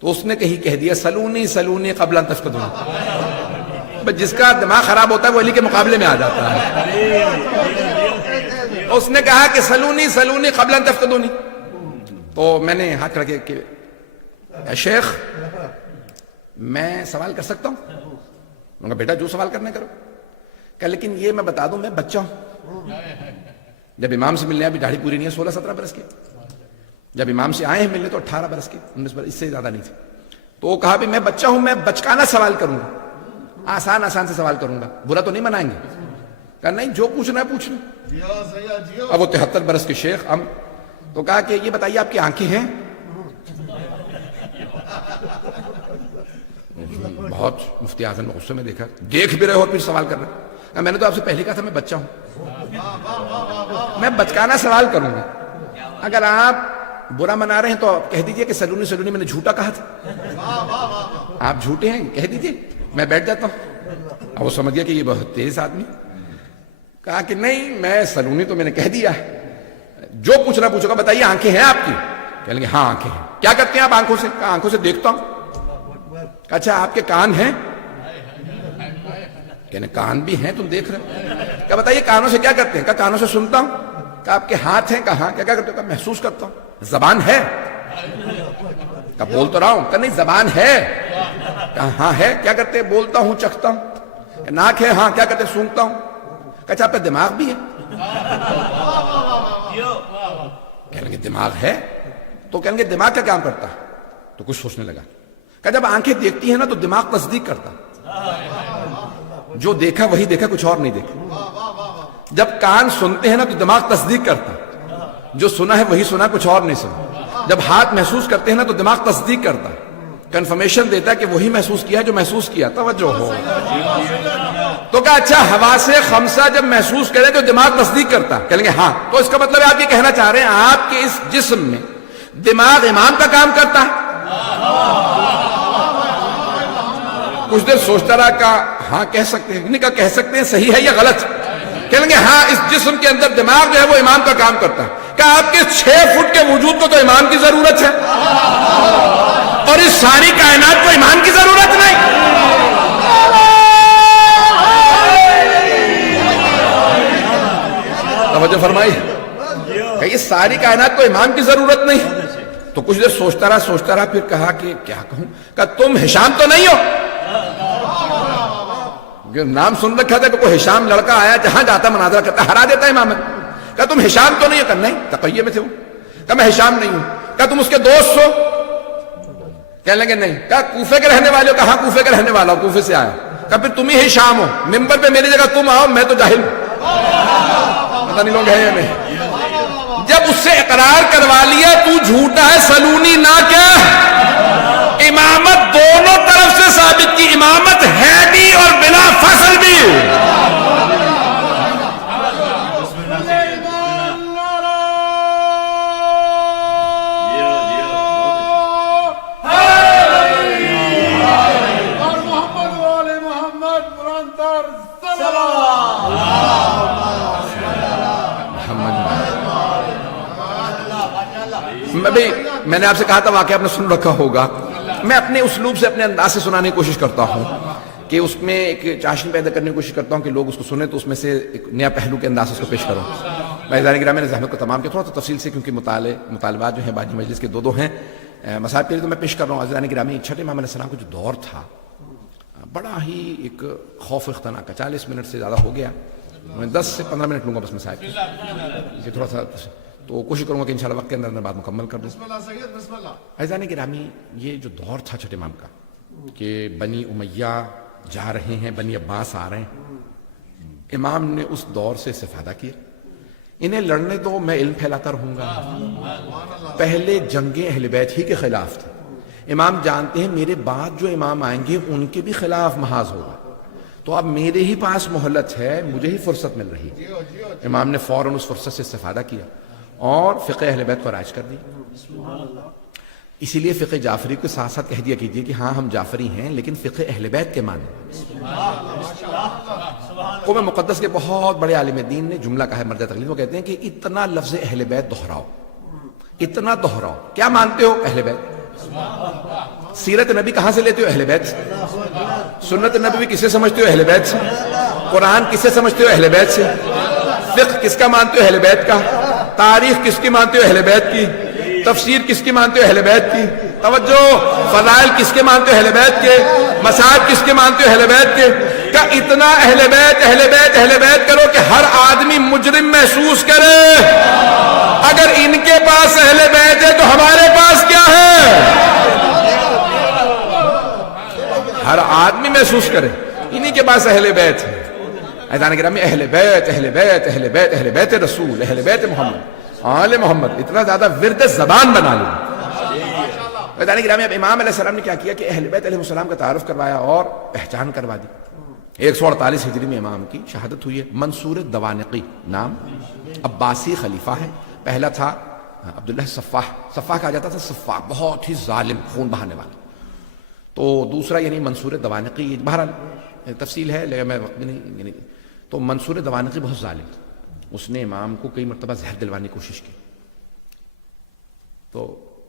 تو اس نے کہہ دیا سلونی سلونی قبل ان تفقدون. جس کا دماغ خراب ہوتا ہے وہ علی کے مقابلے میں آ جاتا ہے. اس نے کہا کہ سلونی سلونی قبل ان تفقدونی. تو میں نے ہاتھ کھڑا کیا کہ اے شیخ میں سوال کر سکتا ہوں؟ میں نے کہا بیٹا جو سوال کرنے کرو. کہ لیکن یہ میں بتا دوں میں بچہ ہوں. جب امام سے ملنے ابھی داڑھی پوری نہیں ہے، 16-17 برس کے. جب امام سے آئے ہیں ملنے تو 18 برس کے، 19 برس، اس سے زیادہ نہیں تھے. تو وہ کہا بھی میں بچہ ہوں، میں بچکانا سوال کروں گا، آسان سے سوال کروں گا، برا تو نہیں منائیں گے. کہا نہیں جو پوچھنا ہے پوچھنا. اب وہ 73 برس کے شیخ تو کہا کہ یہ بتائیے آپ کی آنکھیں ہیں؟ بہت مفتی اعظم نے غصے میں دیکھا، دیکھ بھی رہے ہو پھر سوال کر رہے. میں نے تو آپ سے پہلے کہا تھا میں بچہ ہوں، میں بچکانا سوال کروں گا. اگر آپ برا منا رہے ہیں تو کہہ دیجئے کہ سلونی سلونی میں نے جھوٹا کہا تھا، آپ جھوٹے ہیں کہہ دیجئے، میں بیٹھ جاتا ہوں. اب وہ سمجھ گیا کہ یہ بہت تیز آدمی. کہا کہ نہیں میں سلونی تو میں نے کہہ دیا ہے، جو پوچھنا پوچھو گا. بتائیے آنکھیں ہیں آپ کی؟ کہہ لیں گے ہاں آنکھیں ہیں. کیا کرتے ہیں آپ آنکھوں سے؟ کہا آنکھوں سے دیکھتا ہوں. اچھا آپ کے کان ہیں؟ کہنے کان بھی ہیں تم دیکھ رہے. کہا بتائیے کانوں سے کیا کرتے ہیں؟ کہا کانوں سے سنتا ہوں. کہا آپ کے ہاتھ ہیں؟ کہا کیا کرتے ہو؟ کہا محسوس کرتا ہوں. زبان ہے؟ کہا بول تو رہا ہوں. کہا نہیں زبان ہے؟ کہا ہاں ہے. کیا کرتے ہیں؟ بولتا ہوں چکھتا ہوں. ناک ہے؟ ہاں. کیا کرتے ہیں؟ سونگتا ہوں. کہا اچھا آپ کا دماغ بھی ہے؟ کہنے لگے دماغ ہے. تو کہیں گے دماغ کیا کام کرتا ہے؟ تو کچھ سوچنے لگا. کہ جب آنکھیں دیکھتی ہیں نا تو دماغ تصدیق کرتا، جو دیکھا وہی دیکھا، کچھ اور نہیں دیکھا. جب کان سنتے ہیں نا تو دماغ تصدیق کرتا، جو سنا ہے وہی سنا، کچھ اور نہیں سنا. جب ہاتھ محسوس کرتے ہیں نا تو دماغ تصدیق کرتا، کنفرمیشن دیتا ہے کہ وہی محسوس کیا جو محسوس کیا. توجہ ہو. تو کہا اچھا حواس خمسہ جب محسوس کرے تو دماغ تصدیق کرتا. کہیں گے ہاں. تو اس کا مطلب آپ یہ کہنا چاہ رہے ہیں آپ کے اس جسم میں دماغ امام کا کام کرتا ہے. کچھ دیر سوچتا رہا. کہا ہاں کہہ سکتے ہیں. نہیں کہا کہہ سکتے ہیں، صحیح ہے یا غلط؟ کہیں گے ہاں اس جسم کے اندر دماغ جو ہے وہ امام کا کام کرتا ہے. کہا آپ کے 6 فٹ کے وجود کو تو امام کی ضرورت ہے اور اس ساری کائنات کو امام کی ضرورت نہیں. توجہ فرمائی. کہ یہ ساری کائنات کو امام کی ضرورت نہیں. تو کچھ دیر سوچتا رہا پھر کہا کہ کیا کہوں. کہ تم ہشام تو نہیں ہو؟ نام سن رکھا تھا کہ کوئی ہشام لڑکا آیا جہاں جاتا مناظرہ کرتا ہرا دیتا امامت. کہ تم ہشام تو نہیں ہو؟ کہ نہیں تقیہ میں تھے وہ. کہ میں ہشام نہیں ہوں. کہ تم اس کے دوست ہو؟ کہنے لگے نہیں. کہا کوفے کے رہنے والے ہو؟ کہاں کوفے کے رہنے والا ہو، کوفے سے آیا. کہ پھر تم ہی ہشام ہو. ممبر پہ میری جگہ تم آؤ، میں تو جاہل ہوں، پتہ نہیں لوگ ہیں یا نہیں. جب اس سے اقرار کروا لیا تو جھوٹا ہے سلونی نہ کیا ابھی میں نے آپ سے کہا تھا واقعہ آپ نے سن رکھا ہوگا. میں اپنے اسلوب سے اپنے انداز سے سنانے کی کوشش کرتا ہوں کہ اس میں ایک چاشنی پیدا کرنے کی کوشش کرتا ہوں کہ لوگ اس کو سنیں تو اس میں سے ایک نیا پہلو کے انداز سے اس کو پیش کروں. بھائی گرامی نے زحمت کو تمام کیا تھوڑا سا تفصیل سے کیونکہ مطالبات جو ہیں باقی مجلس کے دو ہیں مصاحب کے لیے تو میں پیش کر رہا ہوں. عزیزان گرامی چھٹے امام علیہ السلام کا جو دور تھا بڑا ہی ایک خوف اختناک کا. 40 منٹ سے زیادہ ہو گیا, میں 10 سے 15 منٹ لوں گا بس مصاحب کی, تھوڑا سا تو کوشش کروں گا کہ انشاءاللہ وقت کے اندر بات مکمل کر دوں. عزیزان گرامی یہ جو دور تھا چھٹے امام کا کہ بنی امیہ جا رہے ہیں, بنی عباس آ رہے ہیں, امام نے اس دور سے استفادہ کیا. انہیں لڑنے دو, میں علم پھیلاتا رہوں گا. پہلے جنگیں اہل بیت ہی کے خلاف تھی. امام جانتے ہیں میرے بعد جو امام آئیں گے ان کے بھی خلاف محاذ ہوگا, تو اب میرے ہی پاس مہلت ہے, مجھے ہی فرصت مل رہی. امام نے فوراً اس فرصت سے استفادہ کیا اور فقہ اہل بیت کو رائج کر دی. اسی لیے فقہ جعفری کے ساتھ ساتھ کہہ دیا کیجئے کہ ہاں ہم جعفری ہیں لیکن فقہ اہل بیت کے ماننے. قوم مقدس کے بہت بڑے عالم دین نے جملہ کہا ہے مرجع تقلید, وہ کہتے ہیں کہ اتنا لفظ اہل بیت دہراؤ, اتنا دہراؤ. کیا مانتے ہو؟ اہل بیت. سیرت نبی کہاں سے لیتے ہو؟ اہل بیت. سنت نبی کسے سمجھتے ہو؟ اہل بیت سے. قرآن کسے سمجھتے ہو؟ اہل بیت سے. فقہ کس کا مانتے ہو؟ اہل بیت کا. تاریخ کس کی مانتے ہو؟ اہل بیت کی. تفسیر کس کی مانتے ہو؟ اہل بیت کی. توجہ, فضائل کس کے مانتے ہو؟ اہل بیت کے. مسائل کس کے مانتے ہو؟ اہل بیت کے. کہ اتنا اہل بیت اہل بیت اہل بیت کرو کہ ہر آدمی مجرم محسوس کرے. اگر ان کے پاس اہل بیت ہے تو ہمارے پاس کیا ہے؟ ہر آدمی محسوس کرے انہی کے پاس اہل بیت ہے. عزیزان گرامی اہل بیت اہل بیت اہل بیت اہل بیت رسول اہل بیت محمد آل محمد, اتنا زیادہ ورد زبان بنا لیا. عزیزان گرامی اب امام علیہ السلام نے کیا کیا کہ اہل بیت علیہ السلام کا تعارف کروایا اور پہچان کروا دی. 148 ہجری میں امام کی شہادت ہوئی ہے. منصور دوانقی نام, عباسی خلیفہ ہے. پہلا تھا عبداللہ صفاح, صفاح کہا جاتا تھا صفاح, بہت ہی ظالم خون بہانے والا. تو دوسرا یعنی منصور دوانقی, بہرحال تفصیل ہے لیکن میں وقت بھی نہیں, یعنی تو منصور دوانقی بہت ظالم تھا. اس نے امام کو کئی مرتبہ زہر دلوانے کی کوشش کی. تو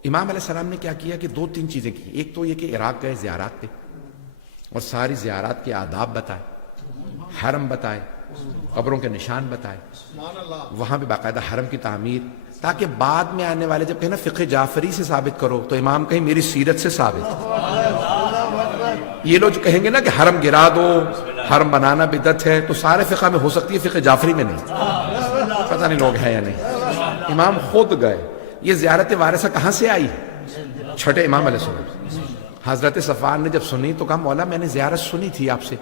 امام علیہ السلام نے کیا کیا کہ 2-3 چیزیں کی. ایک تو یہ کہ عراق گئے زیارات پہ اور ساری زیارات کے آداب بتائے, حرم بتائے, قبروں کے نشان بتائے, وہاں پہ باقاعدہ حرم کی تعمیر, تاکہ بعد میں آنے والے جب کہیں نا فقہ جعفری سے ثابت کرو تو امام کہیں میری سیرت سے ثابت. یہ لوگ جو کہیں گے نا کہ حرم گرا دو, حرم بنانا بدعت ہے, تو سارے فقہ میں ہو سکتی ہے, فقہ جعفری میں نہیں. پتہ نہیں لوگ ہیں یا نہیں. امام خود گئے. یہ زیارت وارثہ کہاں سے آئی ہے؟ چھٹے امام علیہ السلام. حضرت صفوان نے جب سنی تو کہا مولا میں نے زیارت سنی تھی آپ سے,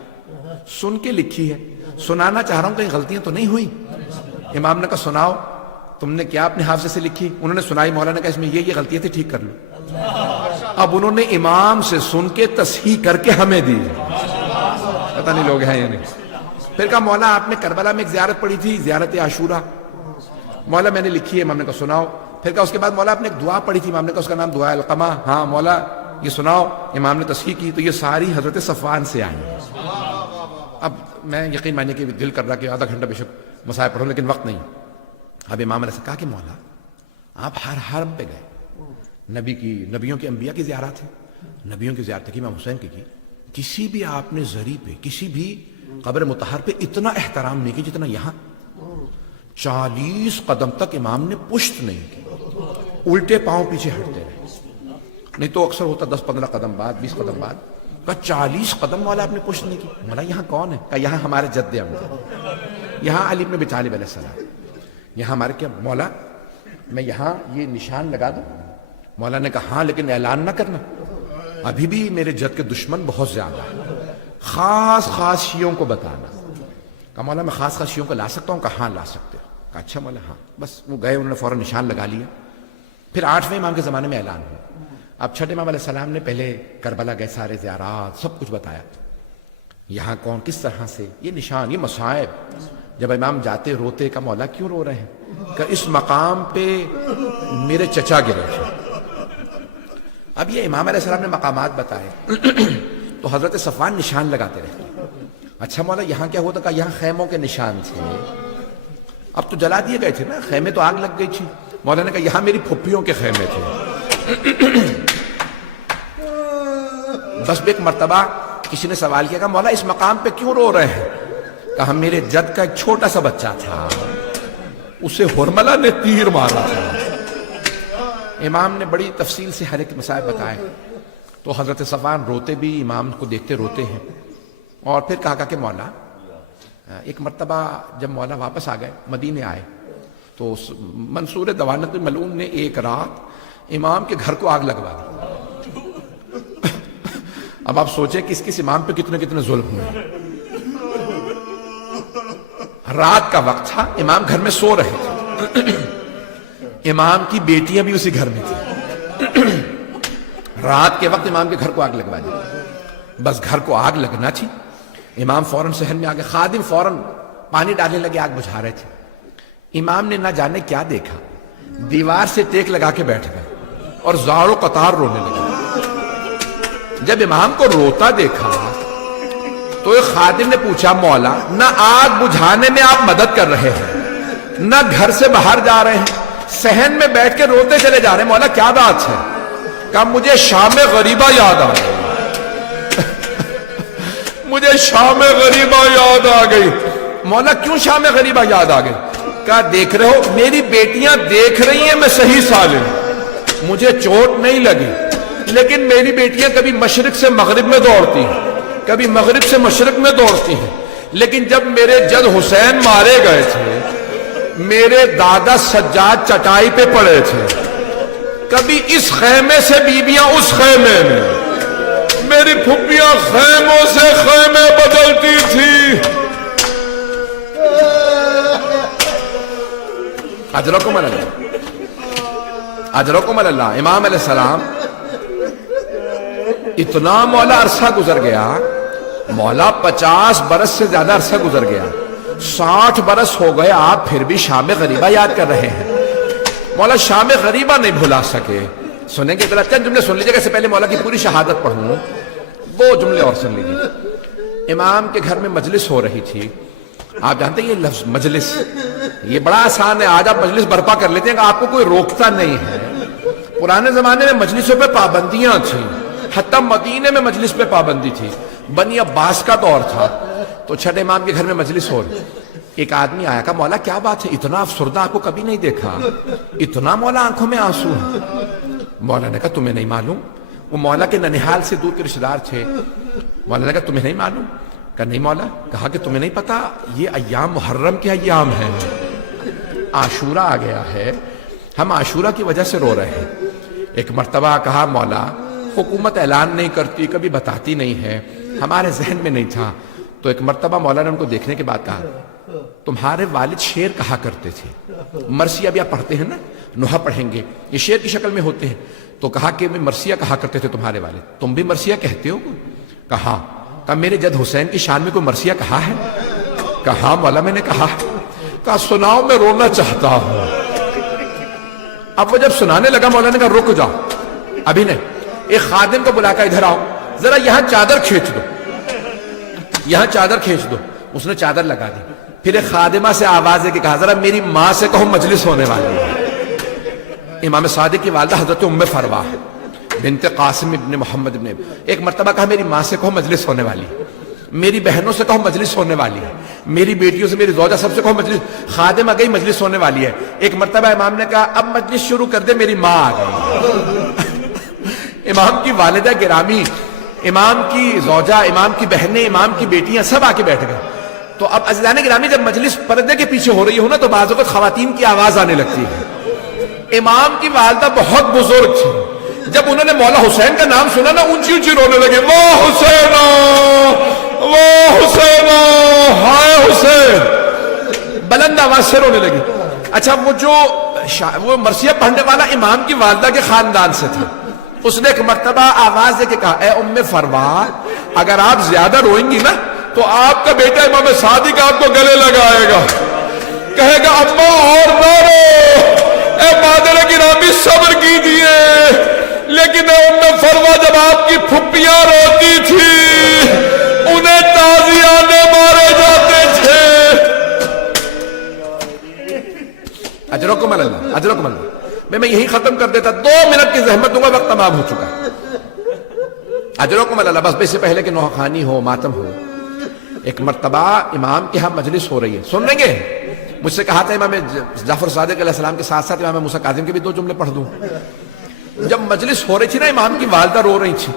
سن کے لکھی ہے, سنانا چاہ رہا ہوں, کہیں غلطیاں تو نہیں ہوئی. امام نے کہا سناؤ, تم نے کیا اپنے حافظے سے لکھی؟ انہوں نے سنائی. مولا نے کہا اس میں یہ غلطیاں تھی, ٹھیک کر لو. اب انہوں نے امام سے سن کے تصحیح کر کے ہمیں دی. پتہ نہیں لوگ ہیں یا نہیں. پھر کہا مولا آپ نے کربلا میں ایک زیارت پڑھی تھی, زیارت عاشورہ. مولا میں نے لکھی ہے. امام نے کہا سناؤ. پھر کہا اس کے بعد مولا آپ نے ایک دعا پڑھی تھی, امام نے کہا اس کا نام دعا القمہ. ہاں مولا یہ سناؤ. امام نے تصحیح کی. تو یہ ساری حضرت صفوان سے آئی. اب میں یقین مانیے کہ دل کر رہا کہ آدھا گھنٹہ بے شک مصائب پڑھوں, لیکن وقت نہیں. اب امام نے کہا کہ مولا آپ ہر حرم پہ گئے, نبیوں کے انبیاء کی زیارت ہے, نبیوں کی زیارت کی, امام حسین کی, کسی بھی آپ نے زری پہ, کسی بھی قبر مطہر پہ اتنا احترام نہیں کی جتنا یہاں. 40 قدم تک امام نے پشت نہیں کی, الٹے پاؤں پیچھے ہٹتے رہے. نہیں تو اکثر ہوتا 10-15 قدم بعد, 20 قدم بعد. کہا 40 قدم والا آپ نے پشت نہیں کی. مولا یہاں کون ہے؟ کہا یہاں ہمارے جد امجد, یہاں علی بن ابی طالب علیہ السلام, یہاں ہمارے کیا. مولا میں یہاں یہ نشان لگا دوں؟ مولا نے کہا ہاں, لیکن اعلان نہ کرنا, ابھی بھی میرے جد کے دشمن بہت زیادہ ہیں, خاص شیعوں کو بتانا. کہا مولا میں خاص شیعوں کو لا سکتا ہوں؟ کہا ہاں لا سکتے ہو. کہا اچھا مولا ہاں. بس وہ گئے, انہوں نے فوراً نشان لگا لیا. پھر 8ویں امام کے زمانے میں اعلان ہوا. اب چھٹے امام علیہ السلام نے پہلے کربلا گئے, سارے زیارات سب کچھ بتایا, یہاں کون کس طرح سے, یہ نشان, یہ مصائب. جب امام جاتے روتے. کا مولا کیوں رو رہے ہیں؟ کہ اس مقام پہ میرے چچا گرے تھے. اب یہ امام علیہ السلام نے مقامات بتائے تو حضرت صفوان نشان لگاتے رہتے. اچھا مولا یہاں کیا ہوتا؟ کہ یہاں خیموں کے نشان تھے. اب تو جلا دیے گئے تھے نا, خیمے تو آگ لگ گئی تھی. مولا نے کہا یہاں میری پھپھیوں کے خیمے تھے. بس ایک مرتبہ کسی نے سوال کیا کہ مولا اس مقام پہ کیوں رو رہے ہیں؟ کہا میرے جد کا ایک چھوٹا سا بچہ تھا, اسے ہرملہ نے تیر مارا تھا. امام نے بڑی تفصیل سے ہر ایک مسائل بتائے. تو حضرت صفوان روتے بھی, امام کو دیکھتے روتے ہیں. اور پھر کہا کہ مولا, ایک مرتبہ جب مولا واپس آ گئے, مدینے آئے, تو منصور دوانت ملعون نے ایک رات امام کے گھر کو آگ لگوا دی. اب آپ سوچیں کہ اس امام پہ کتنے کتنے ظلم ہوئے. رات کا وقت تھا, امام گھر میں سو رہے تھے, امام کی بیٹیاں بھی اسی گھر میں تھیں. رات کے وقت امام کے گھر کو آگ لگوا دی. بس گھر کو آگ لگنا تھی, امام فوراً صحن میں آگے, خادم فوراً پانی ڈالنے لگے, آگ بجھا رہے تھے. امام نے نہ جانے کیا دیکھا, دیوار سے ٹیک لگا کے بیٹھ گئے اور زار و قطار رونے لگے. جب امام کو روتا دیکھا تو ایک خادم نے پوچھا مولا, نہ آگ بجھانے میں آپ مدد کر رہے ہیں, نہ گھر سے باہر جا رہے ہیں, صحن میں بیٹھ کے روتے چلے جا رہے ہیں, مولا کیا بات ہے؟ کہا مجھے شام غریبہ یاد آ گئی. مجھے شام غریبہ یاد آ گئی. مولا کیوں شام غریبہ یاد آ گئی؟ کہا دیکھ رہے ہو میری بیٹیاں دیکھ رہی ہیں میں صحیح سالم, مجھے چوٹ نہیں لگی, لیکن میری بیٹیاں کبھی مشرق سے مغرب میں دوڑتی ہیں, کبھی مغرب سے مشرق میں دوڑتی ہیں. لیکن جب میرے جد حسین مارے گئے تھے, میرے دادا سجاد چٹائی پہ پڑے تھے, کبھی اس خیمے سے بیویاں اس خیمے میں, میری پھپھیاں خیموں سے خیمے بدلتی تھی. اجرکم اللہ, اجرکم اللہ. امام علیہ السلام اتنا مولا عرصہ گزر گیا, مولا 50 برس سے زیادہ عرصہ گزر گیا, 60 برس ہو گئے, آپ پھر بھی شام غریبہ یاد کر رہے ہیں. مولا شام غریبہ نہیں بھلا سکے. سنیں گے ذرا چند جملے سن لیجیے, اس سے پہلے مولا کی پوری شہادت پڑھوں, 2 جملے اور سن لیجیے. امام کے گھر میں مجلس ہو رہی تھی. آپ جانتے ہیں یہ لفظ مجلس, یہ بڑا آسان ہے, آج آپ مجلس برپا کر لیتے ہیں کہ آپ کو کوئی روکتا نہیں ہے. پرانے زمانے میں مجلسوں پہ پابندیاں تھیں, حتیٰ مدینے میں مجلس پہ پابندی تھی. بنی عباس کا دور تھا, تو چھٹے امام کے گھر میں مجلس ہو رہی. ایک آدمی آیا, کہا مولا کیا بات ہے, اتنا افسردہ آپ کو کبھی نہیں دیکھا, اتنا مولا آنکھوں میں آنسو ہے. مولا نے کہا تمہیں نہیں معلوم, وہ مولا کے ننہال سے دور کے رشتہ دار تھے. مولا نے کہا تمہیں نہیں معلوم؟ کہا نہیں مولا. کہا کہ تمہیں نہیں پتا یہ ایام محرم کے ایام ہیں, عاشورہ آ گیا ہے, ہم عاشورہ کی وجہ سے رو رہے ہیں. ایک مرتبہ کہا مولا حکومت اعلان نہیں کرتی, کبھی بتاتی نہیں ہے, ہمارے ذہن میں نہیں تھا. تو ایک مرتبہ مولا نے ان کو دیکھنے کے بعد کہا تمہارے والد شعر کہا کرتے تھے, مرثیہ بھی آپ پڑھتے ہیں نا, نوحہ پڑھیں گے, یہ شعر کی شکل میں ہوتے ہیں. تو کہا کہ مرثیہ کہا کرتے تھے تمہارے والد, تم بھی مرثیہ کہتے ہو؟ کہا. کہا میرے جد حسین کی شان میں کوئی مرثیہ کہا ہے؟ کہا مولا میں نے کہا. کہا سناؤ میں رونا چاہتا ہوں. اب وہ جب سنانے لگا مولا نے کہا رک جاؤ, ابھی نہیں. ایک خادم کو بلا کر ادھر آؤ, ذرا یہاں چادر کھینچ دو, یہاں چادر کھینچ دو. اس نے چادر لگا دی. پھر ایک خادمہ سے آواز دے کے کہا ذرا میری ماں سے کہو مجلس ہونے والی ہے. امام صادق کی والدہ حضرت ام فروا بنت قاسم ابن محمد ابن, ایک مرتبہ کہا میری ماں سے کہو مجلس ہونے والی ہے, میری بہنوں سے کہو مجلس ہونے والی ہے, میری بیٹیوں سے, میری زوجہ سب سے کہو مجلس. خادم آ گئی مجلس ہونے والی ہے. ایک مرتبہ امام نے کہا اب مجلس شروع کر دے, میری ماں آ گئی. امام کی والدہ گرامی, امام کی زوجہ, امام کی بہنیں, امام کی بیٹیاں سب آ کے بیٹھ گئے. تو اب عزیزان گرامی جب مجلس پردے کے پیچھے ہو رہی ہو نا, تو بعض اوقات خواتین کی آواز آنے لگتی ہے. امام کی والدہ بہت بزرگ تھی, جب انہوں نے مولا حسین کا نام سنا نا, اونچی اونچی رونے لگے, واہ حسین, واہ حسین, ہائے حسین, بلند آواز سے رونے لگی. اچھا وہ مرثیہ پڑھنے والا امام کی والدہ کے خاندان سے تھا. اس نے ایک مرتبہ آواز دے کے کہا اے ام فروا, اگر آپ زیادہ روئیں گی نا تو آپ کا بیٹا امام صادق آپ کو گلے لگائے گا, کہے گا اماں اور نہ رو, اے مادر گرامی صبر کیجیے. لیکن اے ام فروا جب آپ کی پھپھیاں روتی تھی انہیں تازیانے مارے جاتے تھے. اجرکم اللہ، اجرکم اللہ۔ میں یہی ختم کر دیتا، 2 منٹ کی زحمت دوں گا، وقت تمام ہو چکا۔ اجرکم اللہ۔ بس اس سے پہلے کہ نوحانی ہو، ماتم ہو، ایک مرتبہ امام کے ہاں مجلس ہو رہی ہے، سن لیں گے؟ مجھ سے کہا تھا امام جعفر صادق علیہ السلام کے ساتھ ساتھ امام موسیٰ کاظم کے بھی 2 جملے پڑھ دوں۔ جب مجلس ہو رہی تھی نا، امام کی والدہ رو رہی تھی،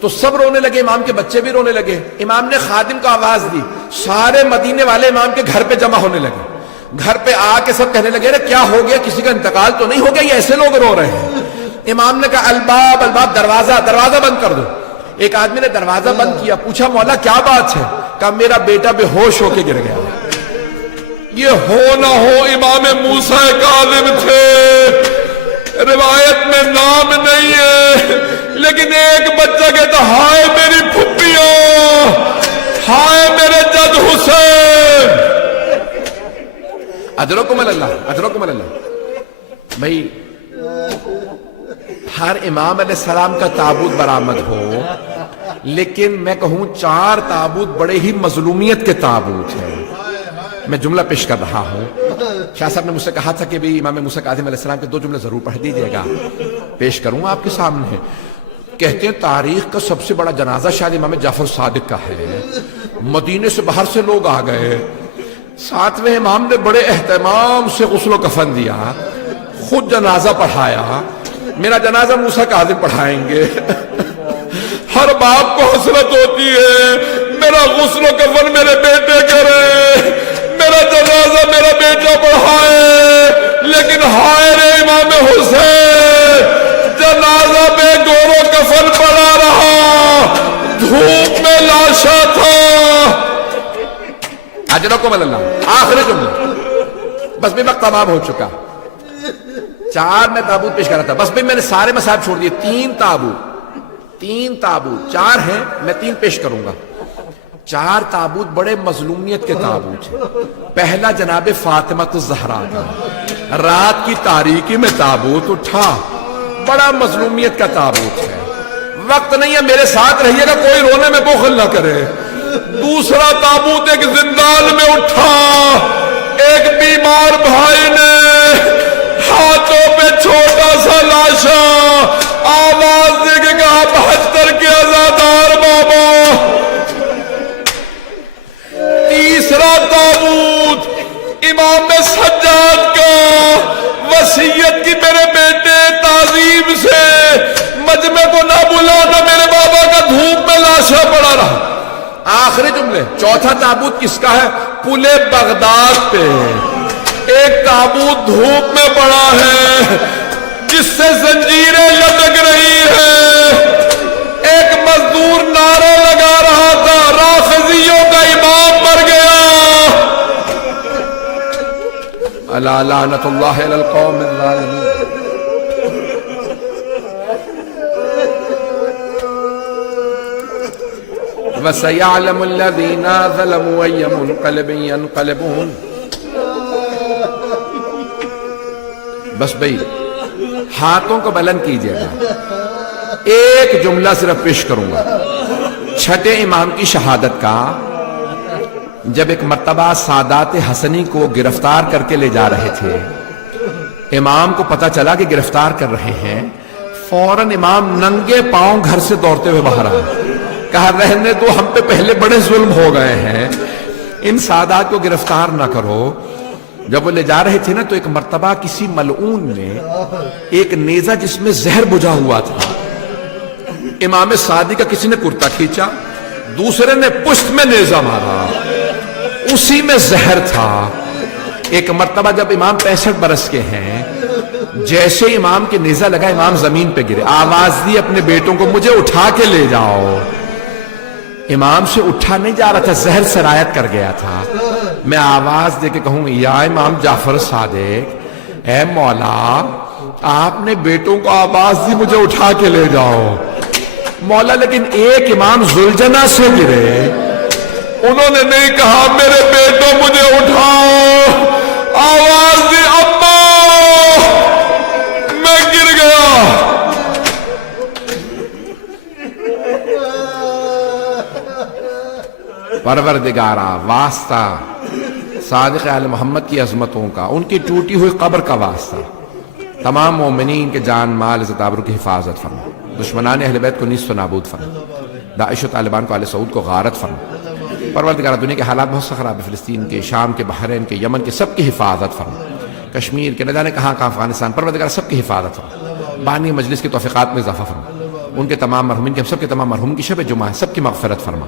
تو سب رونے لگے، امام کے بچے بھی رونے لگے۔ امام نے خادم کو آواز دی، سارے مدینے والے امام کے گھر پہ جمع ہونے لگے۔ گھر پہ آ کے سب کہنے لگے، کیا ہو گیا، کسی کا انتقال تو نہیں ہو گیا، یہ ایسے لوگ رو رہے ہیں؟ امام نے کہا الباب الباب، دروازہ بند کر دو۔ ایک آدمی نے دروازہ بند کیا، پوچھا مولا کیا بات ہے؟ کہا میرا بیٹا بے ہوش ہو کے گر گیا۔ یہ ہو نہ ہو امام موسیٰ کاظم تھے، روایت میں نام نہیں ہے، لیکن ایک بچہ کہتا ہائے میری پھپھیاں، ہائے میرے جد حسین۔ اجرکم اللہ، اجرکم اللہ۔ بھائی ہر امام علیہ السلام کا تابوت برآمد ہو، لیکن میں کہوں 4 تابوت بڑے ہی مظلومیت کے تابوت ہیں۔ میں جملہ پیش کر رہا ہوں، شاہ صاحب نے مجھ سے کہا تھا کہ بھی امام موسیٰ کاظم علیہ السلام کے 2 جملے ضرور پڑھ دیجئے گا، پیش کروں آپ کے سامنے۔ کہتے ہیں تاریخ کا سب سے بڑا جنازہ شاید امام جعفر صادق کا ہے۔ مدینے سے باہر سے لوگ آ گئے، 7ویں امام نے بڑے اہتمام سے غسل و کفن دیا، خود جنازہ پڑھایا۔ میرا جنازہ موسیٰ کاظم پڑھائیں گے۔ ہر باپ کو حسرت ہوتی ہے میرا غسل و کفن میرے بیٹے کرے، میرا جنازہ میرا بیٹا پڑھائے، لیکن ہائے رے امام حسین، جنازہ بے گور و کفن پڑا رہا، دھوپ میں لاشا تھا۔ اجرکم اللہ۔ آخری جملہ، بس بھی وقت تمام ہو چکا۔ 4 میں تابوت پیش کر رہا تھا، بس بھی میں نے سارے مسائب چھوڑ دیے۔ 3 تابوت 4 ہیں، میں 3 پیش کروں گا۔ 4 تابوت بڑے مظلومیت کے تابوت ہیں۔ پہلا جناب فاطمہ الزہرا کا، رات کی تاریکی میں تابوت اٹھا، بڑا مظلومیت کا تابوت ہے۔ وقت نہیں ہے، میرے ساتھ رہیے گا، کوئی رونے میں بخل نہ کرے۔ دوسرا تابوت ایک زندان میں اٹھا، ایک بیمار بھائی نے ہاتھوں پہ چھوٹا سا لاشا، آواز دے کے کہا 72 کے عزادار بابا۔ تیسرا تابوت امام سجاد کا، وصیت کی میرے بیٹے تعظیم سے مجمع کو نہ بلانا، میرے بابا کا دھوپ میں لاشا پڑا رہا۔ آخری جملے۔ چوتھا تابوت کس کا ہے؟ پل بغداد پہ ایک تابوت دھوپ میں پڑا ہے، جس سے زنجیریں لٹک رہی ہیں۔ ایک مزدور نعرہ لگا رہا تھا، رافضیوں کا امام مر گیا۔ الا لعنت اللہ علی القوم الظالمین۔ وَسَيَعْلَمُ الَّذِينَ ظَلَمُوا أَيَّ مُنقَلِبٍ يَنقَلِبُونَ۔ بس بھئی ہاتھوں کو بلند کیجئے گا، ایک جملہ صرف پیش کروں گا۔ 6 امام کی شہادت کا، جب ایک مرتبہ سادات حسنی کو گرفتار کر کے لے جا رہے تھے، امام کو پتا چلا کہ گرفتار کر رہے ہیں، فوراً امام ننگے پاؤں گھر سے دوڑتے ہوئے باہر آئے، کہا رہنے دو، ہم پہ پہلے بڑے ظلم ہو گئے ہیں، ان سادات کو گرفتار نہ کرو۔ جب وہ لے جا رہے تھے نا، تو ایک مرتبہ کسی ملعون نے ایک نیزہ جس میں زہر بجھا ہوا تھا، امام صادق کا کسی نے کرتا کھینچا، دوسرے نے پشت میں نیزہ مارا، اسی میں زہر تھا۔ ایک مرتبہ جب امام 65 برس کے ہیں، جیسے امام کے نیزہ لگا، امام زمین پہ گرے، آواز دی اپنے بیٹوں کو مجھے اٹھا کے لے جاؤ۔ امام سے اٹھا نہیں جا رہا تھا، زہر سرایت کر گیا تھا۔ میں آواز دے کے کہوں یا امام جعفر صادق، اے مولا آپ نے بیٹوں کو آواز دی مجھے اٹھا کے لے جاؤ۔ مولا لیکن ایک امام ذوالجناح سے گرے، انہوں نے نہیں کہا میرے بیٹوں مجھے اٹھاؤ، آواز دی اماں میں گر گیا۔ پروردگارا واسطہ صادق آل محمد کی عظمتوں کا، ان کی ٹوٹی ہوئی قبر کا واسطہ تمام مومنین کے جان مال عزت آبرو کی حفاظت فرما، دشمنان اہل بیت کو نیست و نابود فرما، داعش و طالبان کو آل سعود کو غارت فرما۔ پروردگار دنیا کے حالات بہت سے خراب ہے، فلسطین کے، شام کے، بحرین کے، یمن کے، سب کی حفاظت فرما، کشمیر کے، نہ جانے کہاں کہاں، افغانستان، پروردگار سب کی حفاظت فرما، بانی مجلس کی توفیقات میں اضافہ فرما، ان کے تمام مرحومین کے، ہم سب کے تمام مرحومین کی شب جمعہ ہے، سب کی مغفرت فرما۔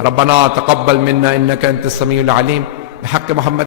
ربنا تقبل منا انك انت السميع العليم بحق محمد